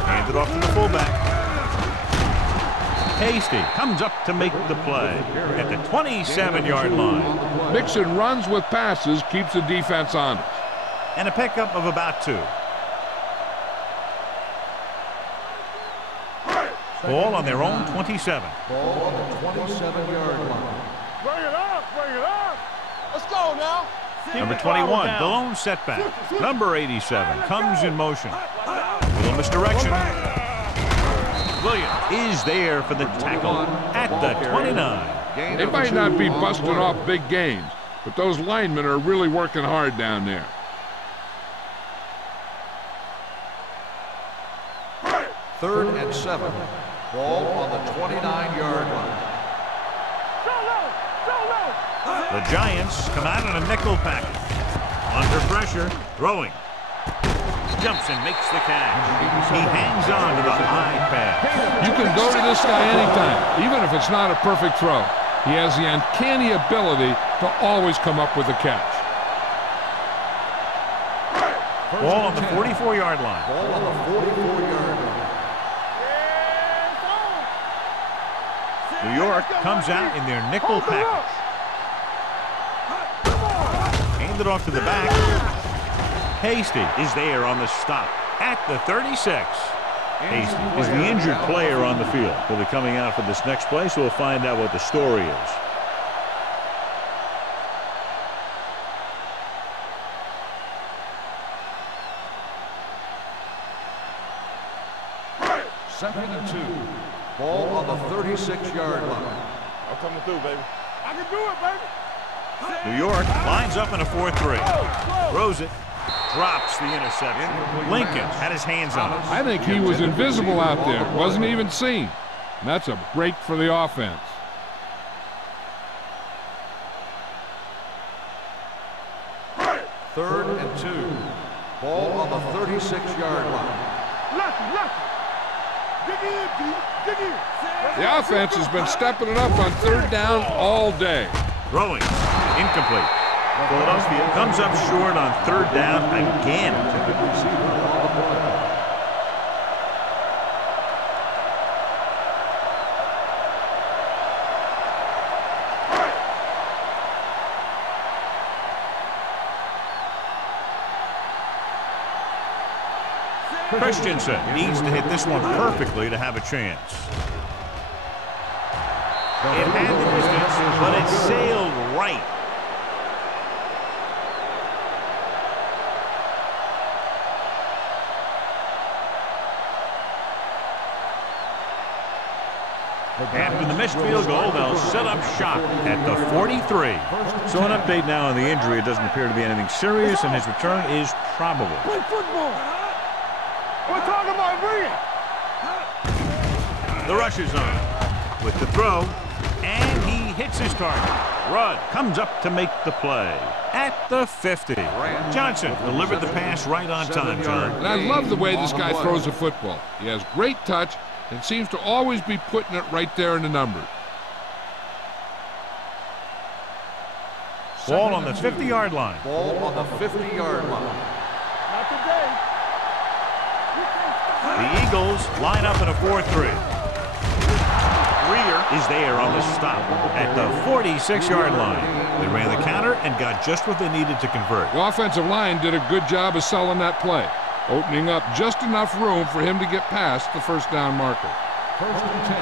Handed off to the fullback. Hasty comes up to make the play at the 27-yard line. Mixing runs with passes keeps the defense honest. And a pickup of about 2. Ball on their own 27. Ball on the 27-yard line. Bring it up, bring it up. Let's go now. Number 21, the lone setback. Number 87 comes in motion. A little misdirection. Williams is there for the tackle at the 29. They might not be busting off big gains, but those linemen are really working hard down there. Third and 7. Ball on the 29-yard line. The Giants come out in a nickel package. Under pressure, throwing. Jumps and makes the catch. He hangs on to the high pass. You can go to this guy anytime, even if it's not a perfect throw. He has the uncanny ability to always come up with a catch. Ball on the 44-yard line. Ball on the 44-yard line. New York comes out in their nickel package. Handed off to the back. Hasty is there on the stop at the 36. Hasty is the injured player on the field. He'll be coming out for this next play, so we'll find out what the story is. Second and 2. Ball on the 36-yard line. I'm coming through, baby. I can do it, baby. New York lines up in a 4-3. Throws it. Drops the interception. Lincoln had his hands on it. I think he was invisible out there. Wasn't even seen. And that's a break for the offense. Third and 2. Ball on the 36-yard line. Left. Dig in, D. Dig in. The offense has been stepping it up on 3rd down all day. Throwing. Incomplete. Philadelphia comes up short on 3rd down again. Christensen needs to hit this one perfectly to have a chance. It had the distance, but it sailed right. After the missed field goal, they'll set up shop at the 43. So an update now on the injury. It doesn't appear to be anything serious, and his return is probable. Play football. We're talking about bringing. The rush is on with the throw, and he hits his target. Rudd comes up to make the play at the 50. Johnson delivered the pass right on time, John. And I love the way this guy throws a football. He has great touch and seems to always be putting it right there in the numbers. Ball on the 50-yard line. Ball on the 50-yard line. Not today. The Eagles line up in a 4-3. Greer is there on the stop at the 46-yard line. They ran the counter and got just what they needed to convert. The offensive line did a good job of selling that play, opening up just enough room for him to get past the first down marker. First and 10.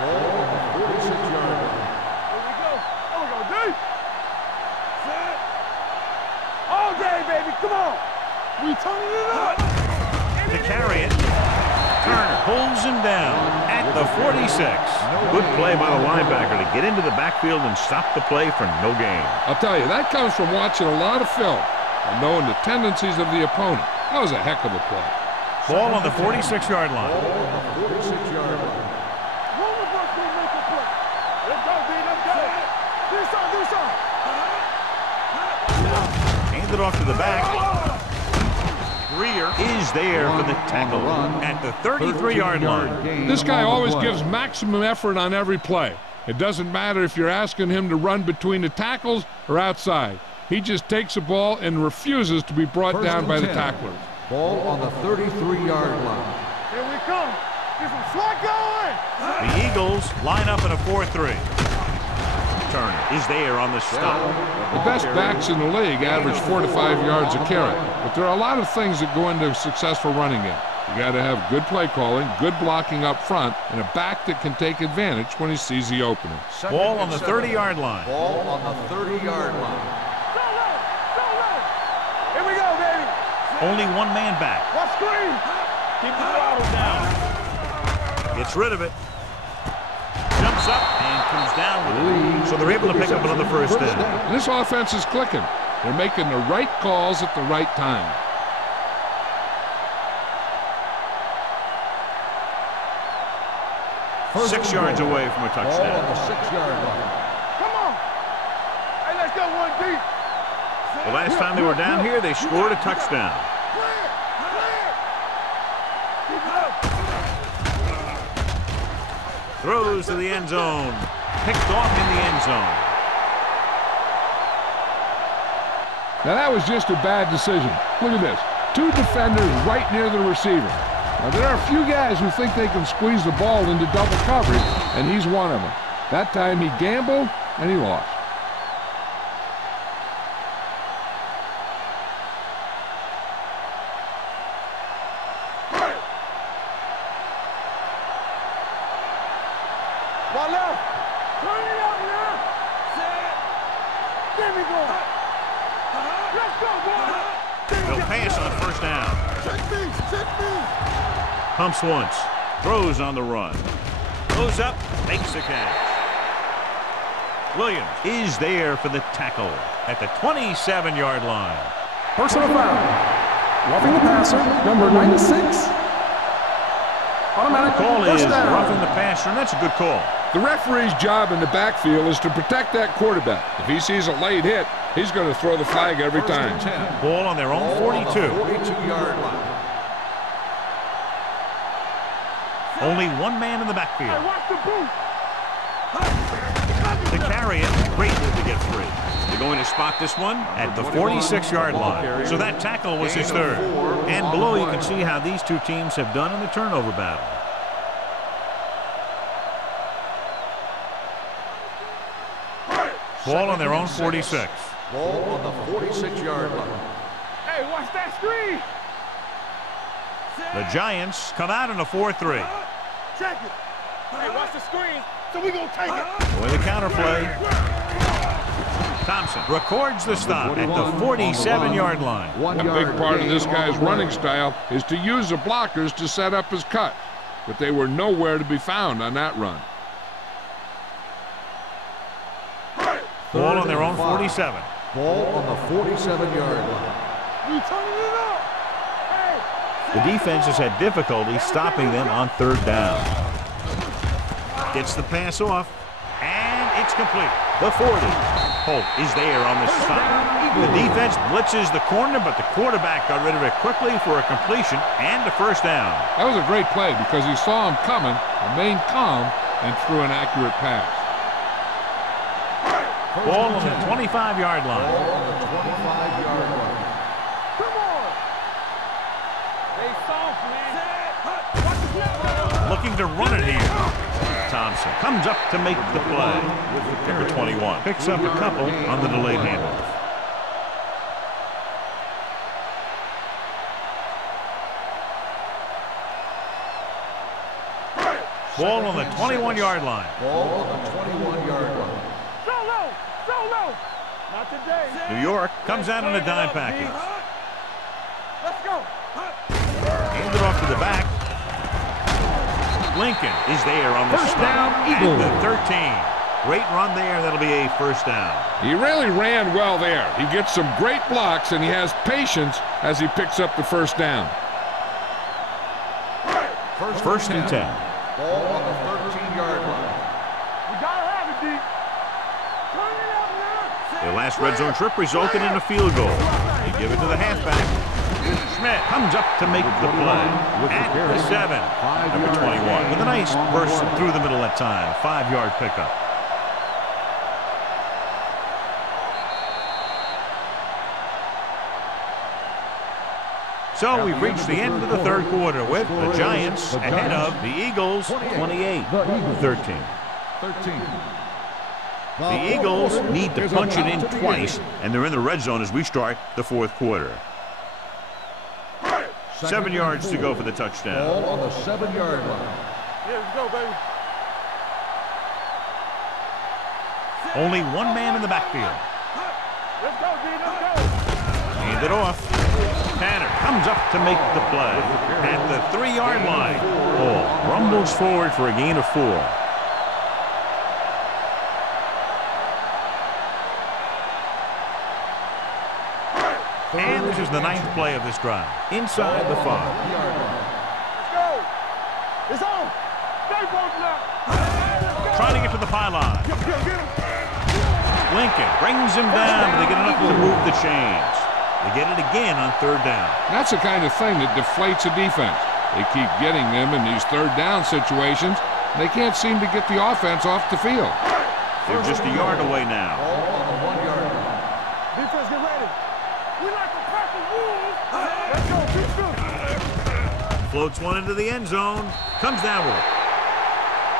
Ball on the 46-yard line. Here we go. Here we go, D. Set. All day, baby. Come on. We turning it up. To carry it, Turner pulls him down at the 46. Good play by the linebacker to get into the backfield and stop the play for no gain. I'll tell you, that comes from watching a lot of film and knowing the tendencies of the opponent. That was a heck of a play. Ball on the 46-yard line. Ball on the 46-yard line. Roll the bus, we make a play. Let's go, D. Let's go. Do something. Hand it off to the back. Greer is there for the tackle at the 33-yard line. This guy always gives maximum effort on every play. It doesn't matter if you're asking him to run between the tackles or outside. He just takes the ball and refuses to be brought down by the tacklers. Ball on the 33-yard line. Here we come. Get some slack going. The Eagles line up in a 4-3. Turner is there on the stop. The best backs in the league average 4 to 5 yards a carry, but there are a lot of things that go into a successful running game. You got to have good play calling, good blocking up front, and a back that can take advantage when he sees the opening. Ball on the 30-yard line. Ball on the 30-yard line. Here we go, baby. Only one man back. Watch screen. Keep the throttle down. Gets rid of it. Jumps up and comes down with it. So they're able to pick up another first down. This offense is clicking. They're making the right calls at the right time. First 6 yards away from a Ball on touchdown. the 6-yard line. Come on. Hey, let's go one deep. The last time they were down here, they scored a touchdown. Throws to the end zone. Picked off in the end zone. Now that was just a bad decision. Look at this. 2 defenders right near the receiver. Now there are a few guys who think they can squeeze the ball into double coverage, and he's one of them. That time he gambled, and he lost. One left. Turn it up now. Set. Give me going. Let's go, boy. They'll pass on first down. Check me. Pumps once. Throws on the run. Goes up. Makes the catch. Williams is there for the tackle at the 27-yard line. Personal foul. Roughing the passer, number 96. Automatic Call first is down. roughing the passer, and that's a good call. The referee's job in the backfield is to protect that quarterback. If he sees a late hit, he's going to throw the flag every First time. and 10. Ball on their own Ball on 42. the 42-yard line. Only one man in the backfield. Hey, watch the boot. To carry it, great move to get free. They're going to spot this one at the 46-yard line. So that tackle was his third. And below you can see how these two teams have done in the turnover battle. Ball on their own 46. Ball on the 46-yard line. Hey, watch that screen. The Giants come out in a 4-3. Check it. Hey, watch the screen. So we gonna take it. With the counter play, Thompson records the stop at the 47-yard line. A big part of this guy's running style is to use the blockers to set up his cut, but they were nowhere to be found on that run. Ball on their own 47. Ball on the 47-yard line. We turning it up. Hey. The defense has had difficulty stopping them on third down. Gets the pass off, and it's complete. The 40. Holt is there on the stop. The defense blitzes the corner, but the quarterback got rid of it quickly for a completion and a first down. That was a great play because he saw him coming, remained calm, and threw an accurate pass. Ball on the 25-yard line. Ball on the 25-yard line. Come on. They soft, man. looking to run it here. Thompson comes up to make the play. Number 21 picks up a couple on the delayed handoff. Ball on the 21-yard line. Ball on the 21-yard line. So low. Not today. New York comes out in a dime package. Let's go. Hand it off to the back. Lincoln is there on the First stop. down, Eagles. At the 13. Great run there. That'll be a first down. He really ran well there. He gets some great blocks, and he has patience as he picks up the first down. First and 10. Ball on the 13-yard line. We gotta have it, D. Turn it up now. Their last red zone trip resulted in a field goal. They give it to the halfback. Schmidt comes up to make the play at the 7. Number 21 with a nice burst through the middle that time. 5-yard pickup. So we've reached the end of the third quarter with the Giants ahead of the Eagles 28-13. The Eagles need to punch it in twice, and they're in the red zone as we start the fourth quarter. 7 yards to go for the touchdown. Ball on the 7-yard line. Here we go, baby. Only one man in the backfield. Let's go, D. Let's go. Hand it off. Tanner comes up to make the play at the 3-yard line. Ball rumbles forward for a gain of 4. And this is the 9th play of this drive. Inside the 5. Let's go. It's on. Stay posted up. Trying to get to the pylon. Get him. Lincoln brings him down, but they get enough to move the chains. They get it again on 3rd down. That's the kind of thing that deflates a defense. They keep getting them in these 3rd down situations. They can't seem to get the offense off the field. They're just a yard away now. Ball on the 1-yard line. Defense, get ready. We like the pack of wolves. Let's go. Keep shooting. Floats one into the end zone. Comes down with it.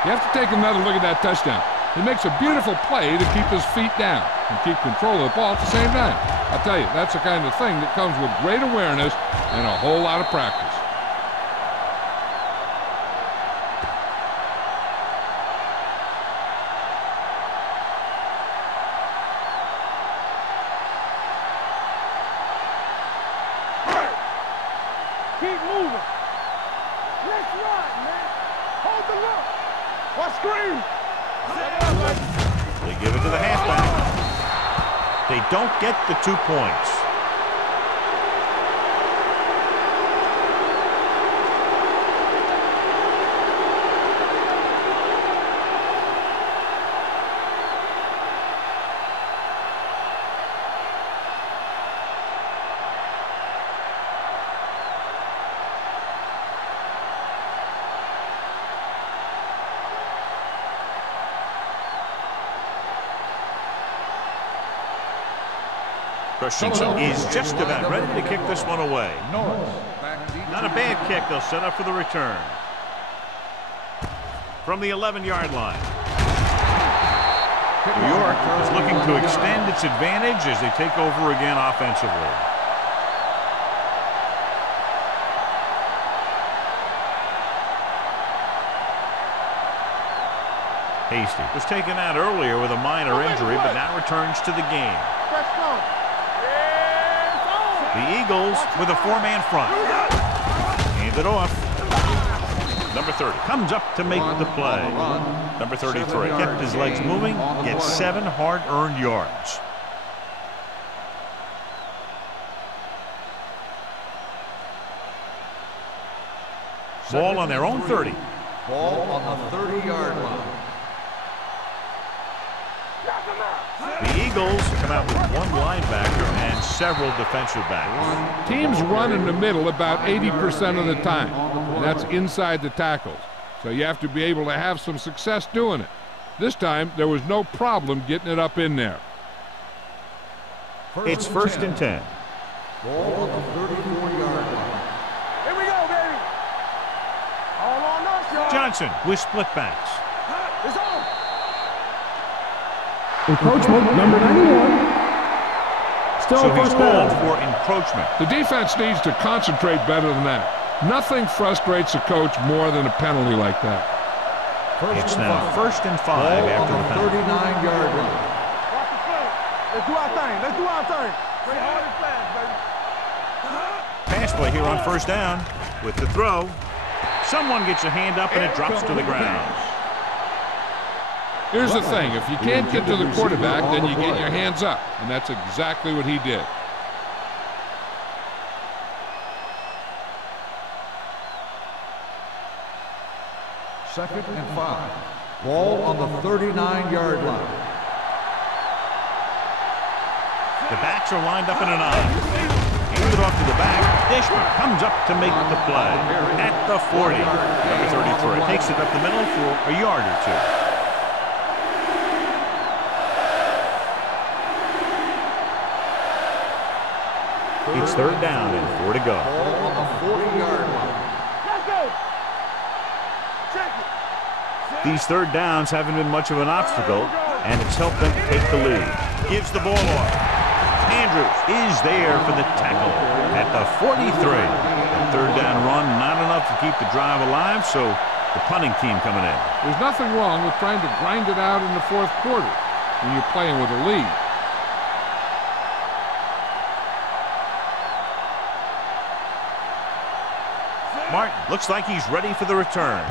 You have to take another look at that touchdown. He makes a beautiful play to keep his feet down and keep control of the ball at the same time. I'll tell you, that's the kind of thing that comes with great awareness and a whole lot of practice. Keep moving. Let's run, man. Hold the look. What screen? They give it to the halfback. They don't get the 2 points. Christensen is just about ready to kick this one away. Not a bad kick. They'll set up for the return. From the 11-yard line. New York is looking to extend its advantage as they take over again offensively. Hasty was taken out earlier with a minor injury, but now returns to the game. Let's go. The Eagles with a 4-man front. Hand it off. Number 30 comes up to make the play. Number 33 kept his legs moving, gets 7 hard-earned yards. Ball on their own 30. Ball on the 30-yard line. The Eagles come out with 1 linebacker and several defensive backs. Teams run in the middle about 80% of the time, and that's inside the tackles. So you have to be able to have some success doing it. This time, there was no problem getting it up in there. It's 1st and 10. Ball on the 34-yard line. Here we go, baby. All on us, y'all. Johnson with split backs. It's on. Encroachment, number 91. Still So he's first called down. for encroachment. The defense needs to concentrate better than that. Nothing frustrates a coach more than a penalty like that. It's now 1st and 5 after the penalty. 39-yard line. Watch the play. Let's do our thing. Let's do our thing. Play hard and fast, baby. Pass play here on 1st down with the throw. Someone gets a hand up and it drops to the ground. Here's the thing. If you can't get to the quarterback, then you get your hands up. And that's exactly what he did. Second and 5. Ball on the 39-yard line. The backs are lined up in an I. Hands it off to the back. Dishman comes up to make the play at the 40. Number 33 takes it up the middle for a yard or two. It's 3rd down and 4 to go. Ball on the 40-yard line. Let's go. Check it. These 3rd downs haven't been much of an obstacle, and it's helped them take the lead. Gives the ball off. Andrews is there for the tackle at the 43. That 3rd down run not enough to keep the drive alive, so the punting team coming in. There's nothing wrong with trying to grind it out in the 4th quarter when you're playing with a lead. Martin looks like he's ready for the return.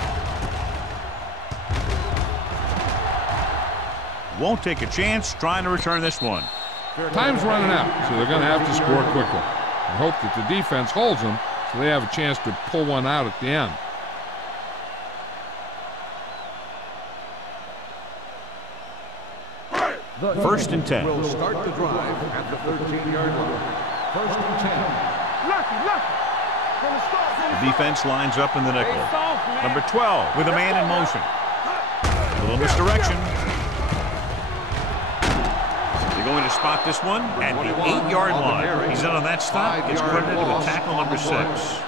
Won't take a chance trying to return this one. Time's running out, so they're going to have to score quickly. And hope that the defense holds them so they have a chance to pull one out at the end. First and 10. Will start the drive at the 13-yard line. 1st and 10. Lucky. From the start. The defense lines up in the nickel. Number 12 with a man in motion. A little misdirection. They're going to spot this one at the 8-yard line. He's in on that stop. Gets credited with tackle number 6.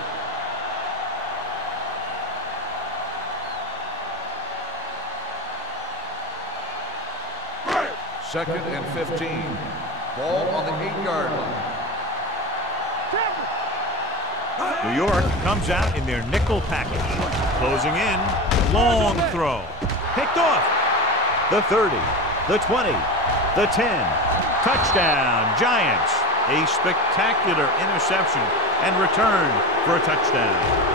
Second and 15. Ball on the 8-yard line. New York comes out in their nickel package. Closing in. Long throw. Picked off. The 30. The 20. The 10. Touchdown, Giants. A spectacular interception and return for a touchdown.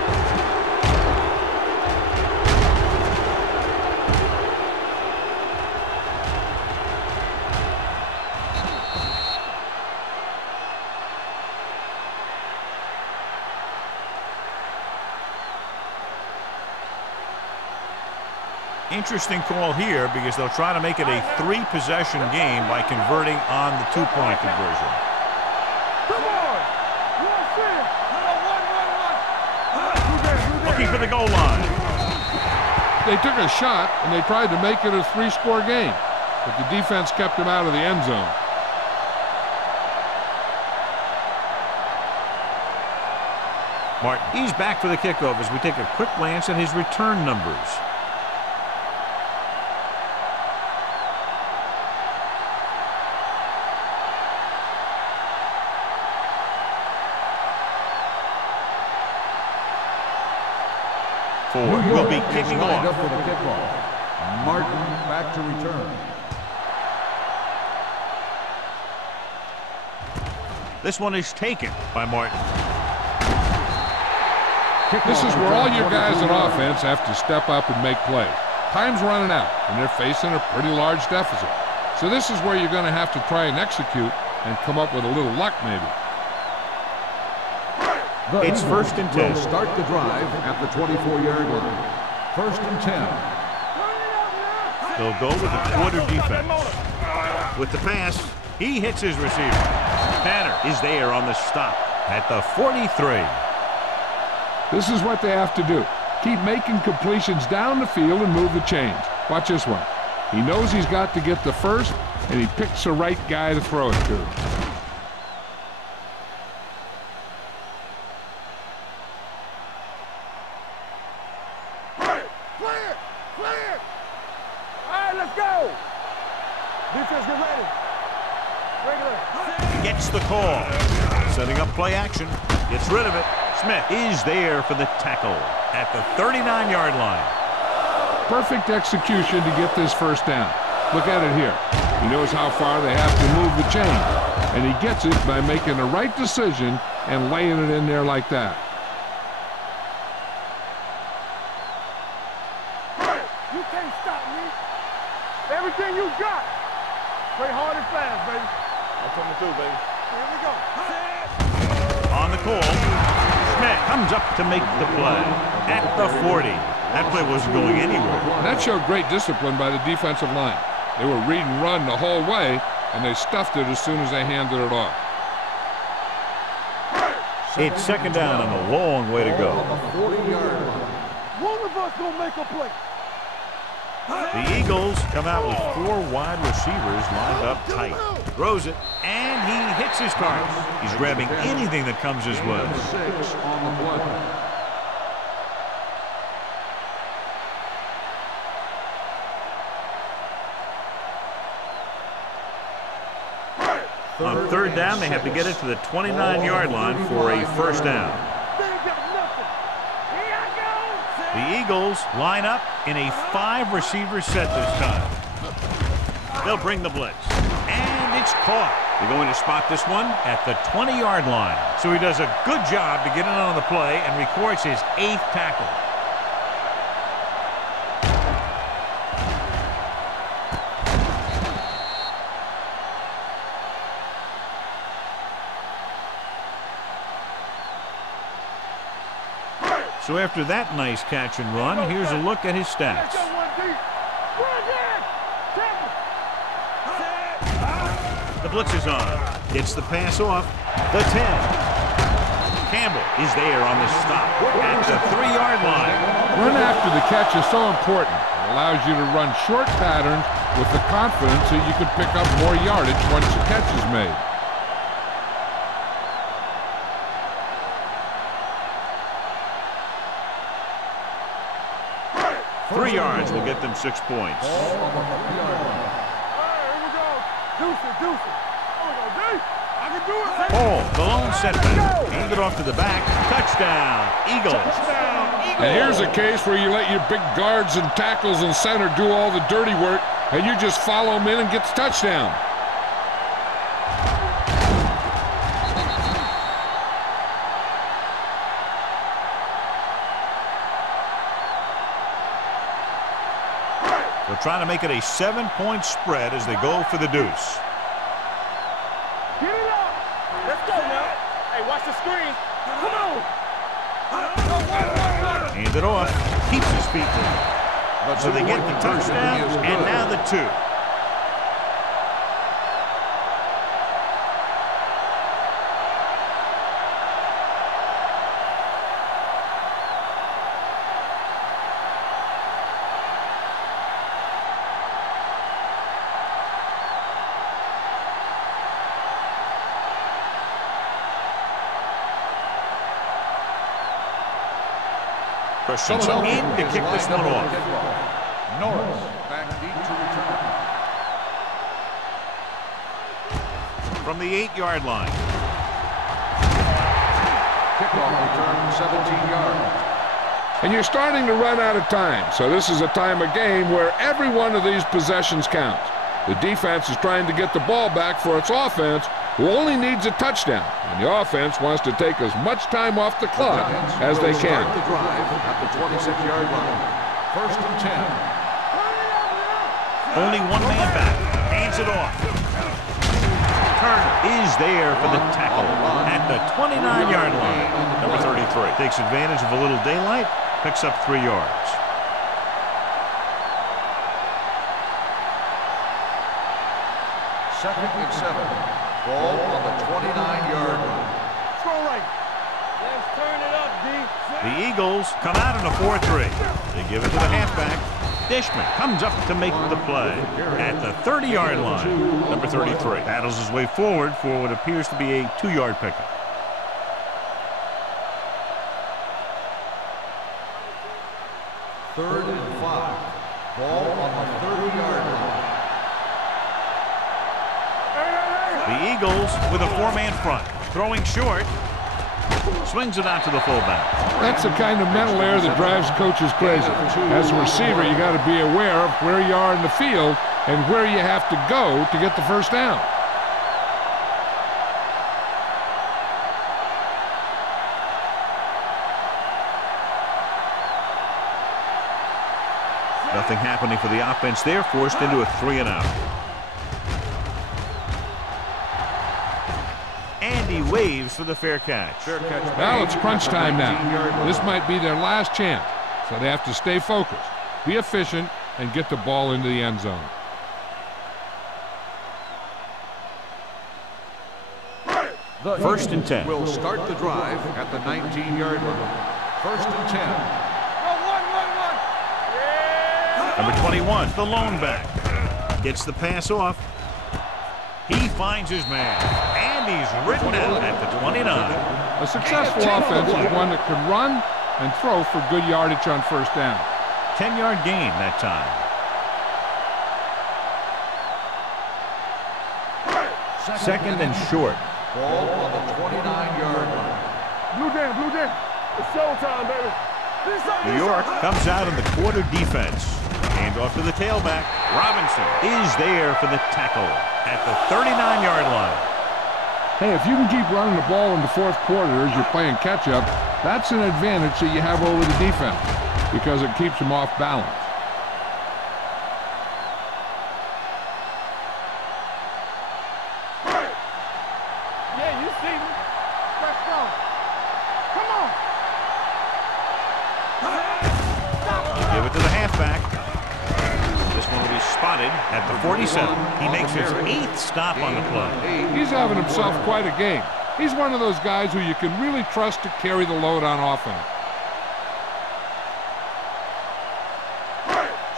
Interesting call here because they'll try to make it a 3-possession game by converting on the 2-point conversion. Come on. Looking for the goal line. They took a shot and they tried to make it a 3-score game, but the defense kept them out of the end zone. Martin, he's back for the kickoff as we take a quick glance at his return numbers. Will be kicking off. Up for the kickoff. Martin back to return. This one is taken by Martin. This is where all your guys on offense have to step up and make plays. Time's running out, and they're facing a pretty large deficit. So this is where you're going to have to try and execute and come up with a little luck maybe. It's 1st and 10. Will start the drive at the 24-yard line. 1st and 10. They'll go with the quarter defense. With the pass, he hits his receiver. Tanner is there on the stop at the 43. This is what they have to do. Keep making completions down the field and move the chains. Watch this one. He knows he's got to get the first, and he picks the right guy to throw it to. Clear. All right, let's go. Defense, get ready. Regular. Gets the call. Setting up play action. Gets rid of it. Smith is there for the tackle at the 39-yard line. Perfect execution to get this first down. Look at it here. He knows how far they have to move the chain, and he gets it by making the right decision and laying it in there like that. You can't stop me. Everything you got. Play hard and fast, baby. I'm coming through, baby. Here we go. On the call, Smith comes up to make the play at the 40. That play wasn't going anywhere. That showed great discipline by the defensive line. They were read and run the whole way, and they stuffed it as soon as they handed it off. It's second down and a long way to go. One of us gonna make a play. The Eagles come out with 4 wide receivers lined up tight. Throws it, and he hits his target. He's grabbing anything that comes his way. 6 on the play. On third down, they have to get it to the 29-yard line for a first down. The Eagles line up in a 5-receiver set this time. They'll bring the blitz. And it's caught. They're going to spot this one at the 20-yard line. So he does a good job to get in on the play and records his 8th tackle. So after that nice catch and run, here's a look at his stats. The blitz is on. Gets the pass off. The 10. Campbell is there on the stop at the 3-yard line. Run after the catch is so important. It allows you to run short patterns with the confidence that you can pick up more yardage once the catch is made. Three yards will get them 6 points. Paul, the lone setback. Hand it off to the back. Touchdown, Eagles. And here's a case where you let your big guards and tackles and center do all the dirty work, and you just follow them in and get the touchdown. They're trying to make it a 7-point spread as they go for the deuce. Get it up. Let's go now. Hey, watch the screen. Come on. Hand it off. Keeps his feet in. So they get the touchdown and now the 2. Christensen in to kick this one off. Norris back deep to return. From the 8-yard line. Kickoff return, 17 yards. And you're starting to run out of time, so this is a time of game where every one of these possessions counts. The defense is trying to get the ball back for its offense, who only needs a touchdown, and the offense wants to take as much time off the clock as they can. Start the drive at the 26-yard line. First and 10. Only one man back. Hands it off. Turner is there for the tackle at the 29-yard line. Number 33 takes advantage of a little daylight, picks up 3 yards. Second and 7. Ball on the 29-yard line. Throw right. Let's turn it up, D. The Eagles come out in a 4-3. They give it to the halfback. Dishman comes up to make the play at the 30-yard line. Number 33 battles his way forward for what appears to be a 2-yard pickup. Third and 5. Ball on the 30-yard line. The Eagles with a four-man front. Throwing short. Swings it out to the fullback. That's the kind of mental error that drives coaches crazy. As a receiver, you got to be aware of where you are in the field and where you have to go to get the first down. Nothing happening for the offense there, forced into a 3-and-out. And he waves for the fair catch. Now it's crunch time now. This might be their last chance, so they have to stay focused, be efficient, and get the ball into the end zone. First and 10. Will start the drive at the 19-yard line. First and 10. Number 21, the lone back. Gets the pass off. He finds his man. And he's ridden out at the 29. A successful offense is one that can run and throw for good yardage on first down. 10-yard gain that time. Second and short. Ball on the 29-yard line. Blue jam. It's showtime, baby. New York comes out in the quarter defense. Hand off to the tailback. Robinson is there for the tackle at the 39-yard line. Hey, if you can keep running the ball in the fourth quarter as you're playing catch-up, that's an advantage that you have over the defense because it keeps them off balance. Yeah, you see me. Let's go. Come on. Give it to the halfback. This one will be spotted at the 47. He makes his 8th stop on the play. He's having himself quite a game. He's one of those guys who you can really trust to carry the load on offense.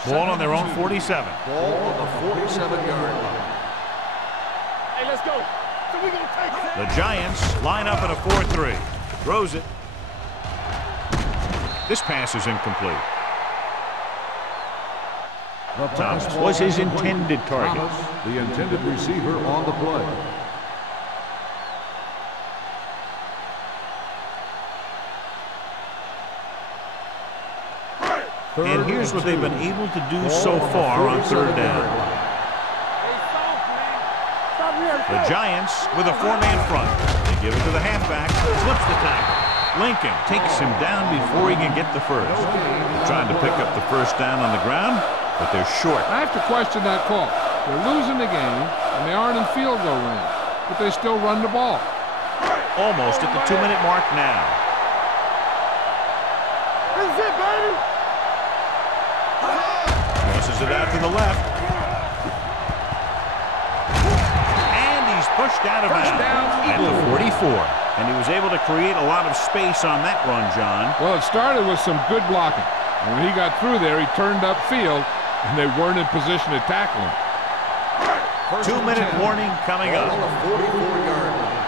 Ball on their own 47. Ball on the 47-yard line. Hey, let's go. So we're going to take it. The Giants line up in a 4-3. Throws it. This pass is incomplete. Thomas was his intended target. The intended receiver on the play. And here's what they've been able to do so far on third down. The Giants with a four-man front. They give it to the halfback. Flips the tackle. Lincoln takes him down before he can get the first. They're trying to pick up the first down on the ground, but they're short. I have to question that call. They're losing the game, and they aren't in field goal range, but they still run the ball. Almost at the 2-minute mark now. This is it, baby. Tosses it out to the left. And he's pushed out of bounds at the 44. And he was able to create a lot of space on that run, John. Well, it started with some good blocking. And when he got through there, he turned upfield, and they weren't in position to tackle him. 2-minute warning coming up. 44-yard line.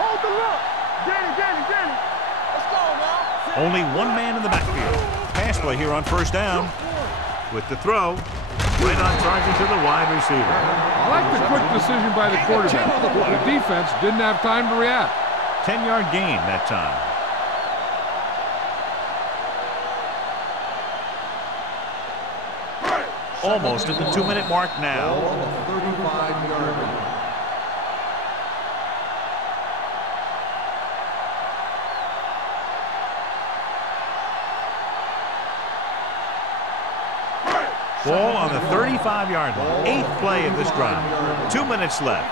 Hold the look. Danny. Let's go now. Only one man in the backfield. Pass play here on first down. With the throw, right on target to the wide receiver. I like the quick decision by the quarterback. The defense didn't have time to react. 10-yard gain that time. Almost at the 2-minute mark now. On the 35-yard line. Ball on the 35-yard line. 8th play of this drive. 2 minutes left.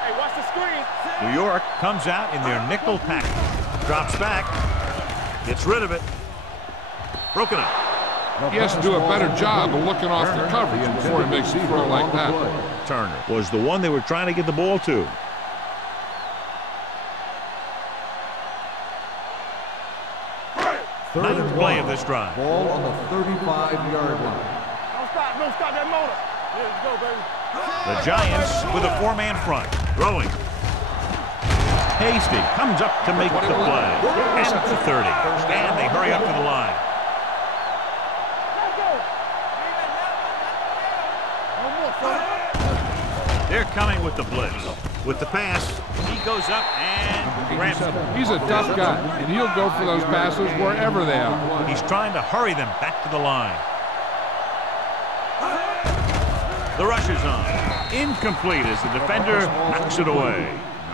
Hey, watch the screen. New York comes out in their nickel package. Drops back. Gets rid of it. Broken up. He has to do a better job of looking off the coverage before he makes a throw like that. Turner was the one they were trying to get the ball to. Ninth play of this drive. Ball on the 35-yard line. Don't stop that motor. Let's go, baby. The Giants with a four-man front. Throwing. Hasty comes up to make the play. And at the 30. And they hurry up to the line. coming with the blitz. With the pass, he goes up and grabs it. He's a tough guy, and he'll go for those passes wherever they are. He's trying to hurry them back to the line. The rush is on. Incomplete as the defender knocks it away.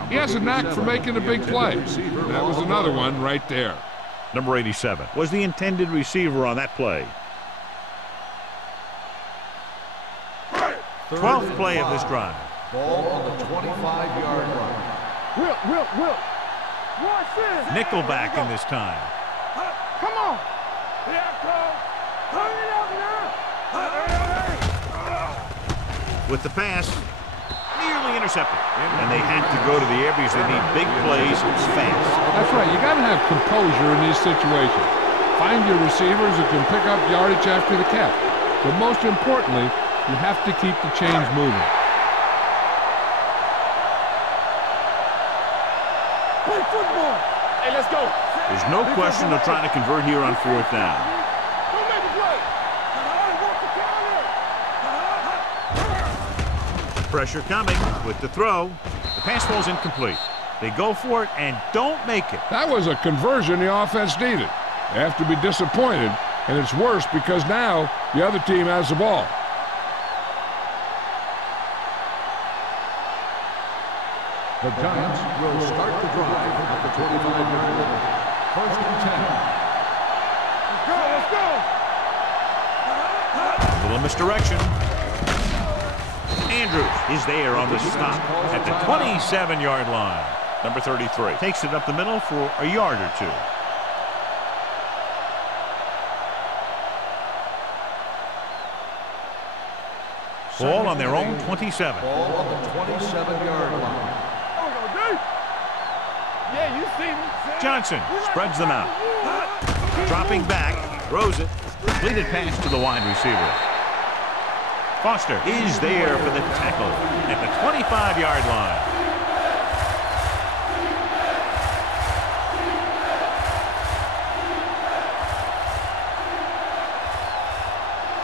He has a knack for making a big play. That was another one right there. Number 87 was the intended receiver on that play. 12th play of this drive. Ball on the 25-yard line. Will. Watch this. Nickelback in this time. Come on. Yeah, come. Hurry it up now. With the pass, nearly intercepted. And they have to go to the air because they need big plays fast. That's right. You got to have composure in these situations. Find your receivers who can pick up yardage after the catch. But most importantly, you have to keep the chains moving. Play football. Hey, let's go. There's no question they're trying to convert here on 4th down. Don't make a play. Pressure coming with the throw. The pass falls incomplete. They go for it and don't make it. That was a conversion the offense needed. They have to be disappointed, and it's worse because now the other team has the ball. The Giants will start the drive at the 25-yard line. 1st and 10. Let's go. A little misdirection. Andrews is there on the stop at the 27-yard line. Number 33 takes it up the middle for a yard or two. Ball on their own 27. Ball on the 27-yard line. Yeah, you see me. Johnson spreads them out. Dropping back, throws it. Completed pass to the wide receiver. Foster is there for the tackle at the 25-yard line.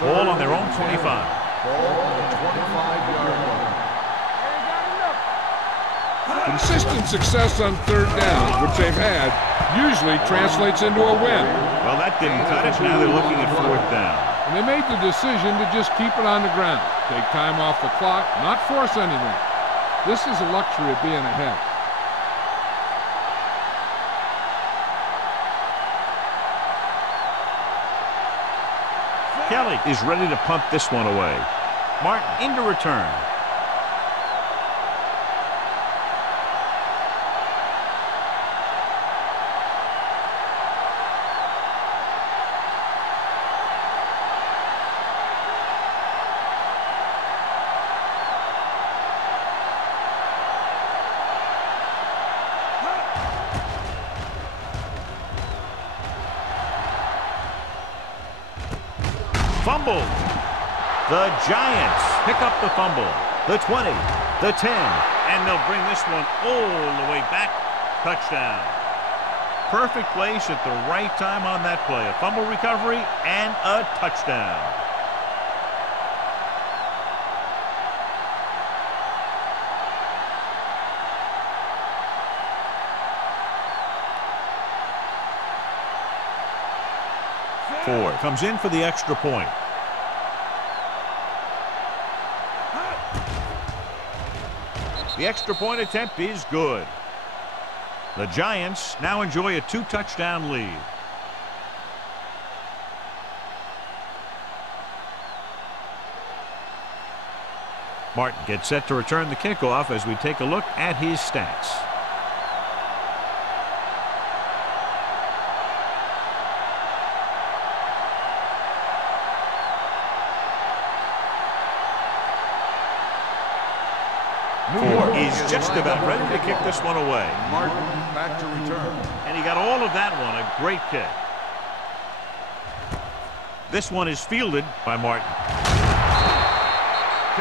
Ball on their own 25. Ball on the 25-yard line. Consistent success on 3rd down, which they've had, usually translates into a win. Well, that didn't cut it. Now they're looking at 4th down. And they made the decision to just keep it on the ground. Take time off the clock, not force anything. This is a luxury of being ahead. Kelly is ready to pump this one away. Martin into return. Fumble. The Giants pick up the fumble. The 20, the 10, and they'll bring this one all the way back. Touchdown. Perfect place at the right time on that play. A fumble recovery and a touchdown. Ford comes in for the extra point. The extra point attempt is good. The Giants now enjoy a 2-touchdown lead. Martin gets set to return the kickoff as we take a look at his stats. Is just about ready to kick this one away. Martin back to return. And he got all of that one. A great kick. This one is fielded by Martin.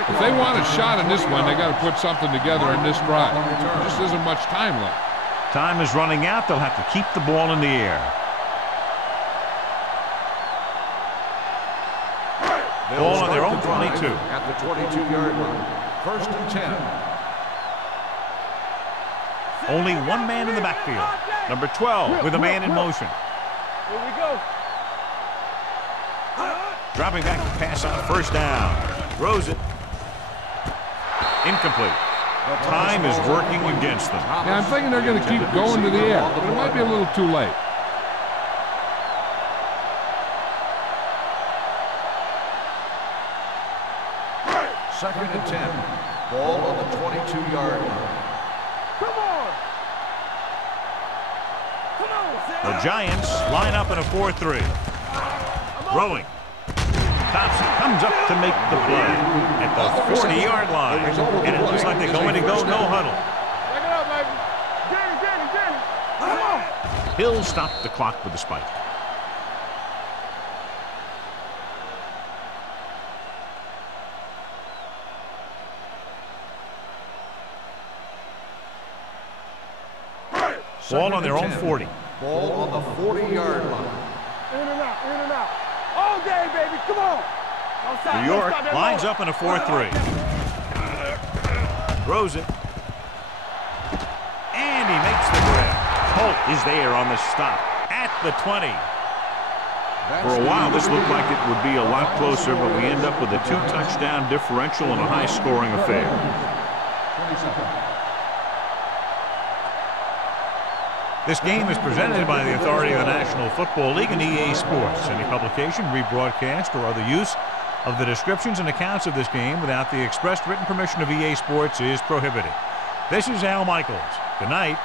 If they want a shot in this one, they got to put something together in this drive. There just isn't much time left. Time is running out. They'll have to keep the ball in the air. Ball on their own 22. At the 22-yard line. First and 10. Only one man in the backfield. Number 12 with a man in motion. Here we go. Dropping back to pass on first down. Throws it. Incomplete. Time is working against them. Yeah, I'm thinking they're going to keep going to the air, but it might be a little too late. Second and 10. Ball on the 22-yard line. Come on. Come on. The Giants line up in a 4-3. Throwing. Thompson comes up to make the play at the 40-yard line. And it looks like they're going to go no huddle. Check it out, baby. Jenny. Come on. Hill stopped the clock with the spike. Ball on their own 40. Ball on the 40-yard line. In and out. All day, baby. Come on. Outside, New York lines up in a 4-3. Throws it. And he makes the grab. Holt is there on the stop at the 20. For a while, this looked like it would be a lot closer, but we end up with a 2-touchdown differential and a high-scoring affair. This game is presented by the authority of the National Football League and EA Sports. Any publication, rebroadcast, or other use of the descriptions and accounts of this game without the expressed written permission of EA Sports is prohibited. This is Al Michaels. Good night.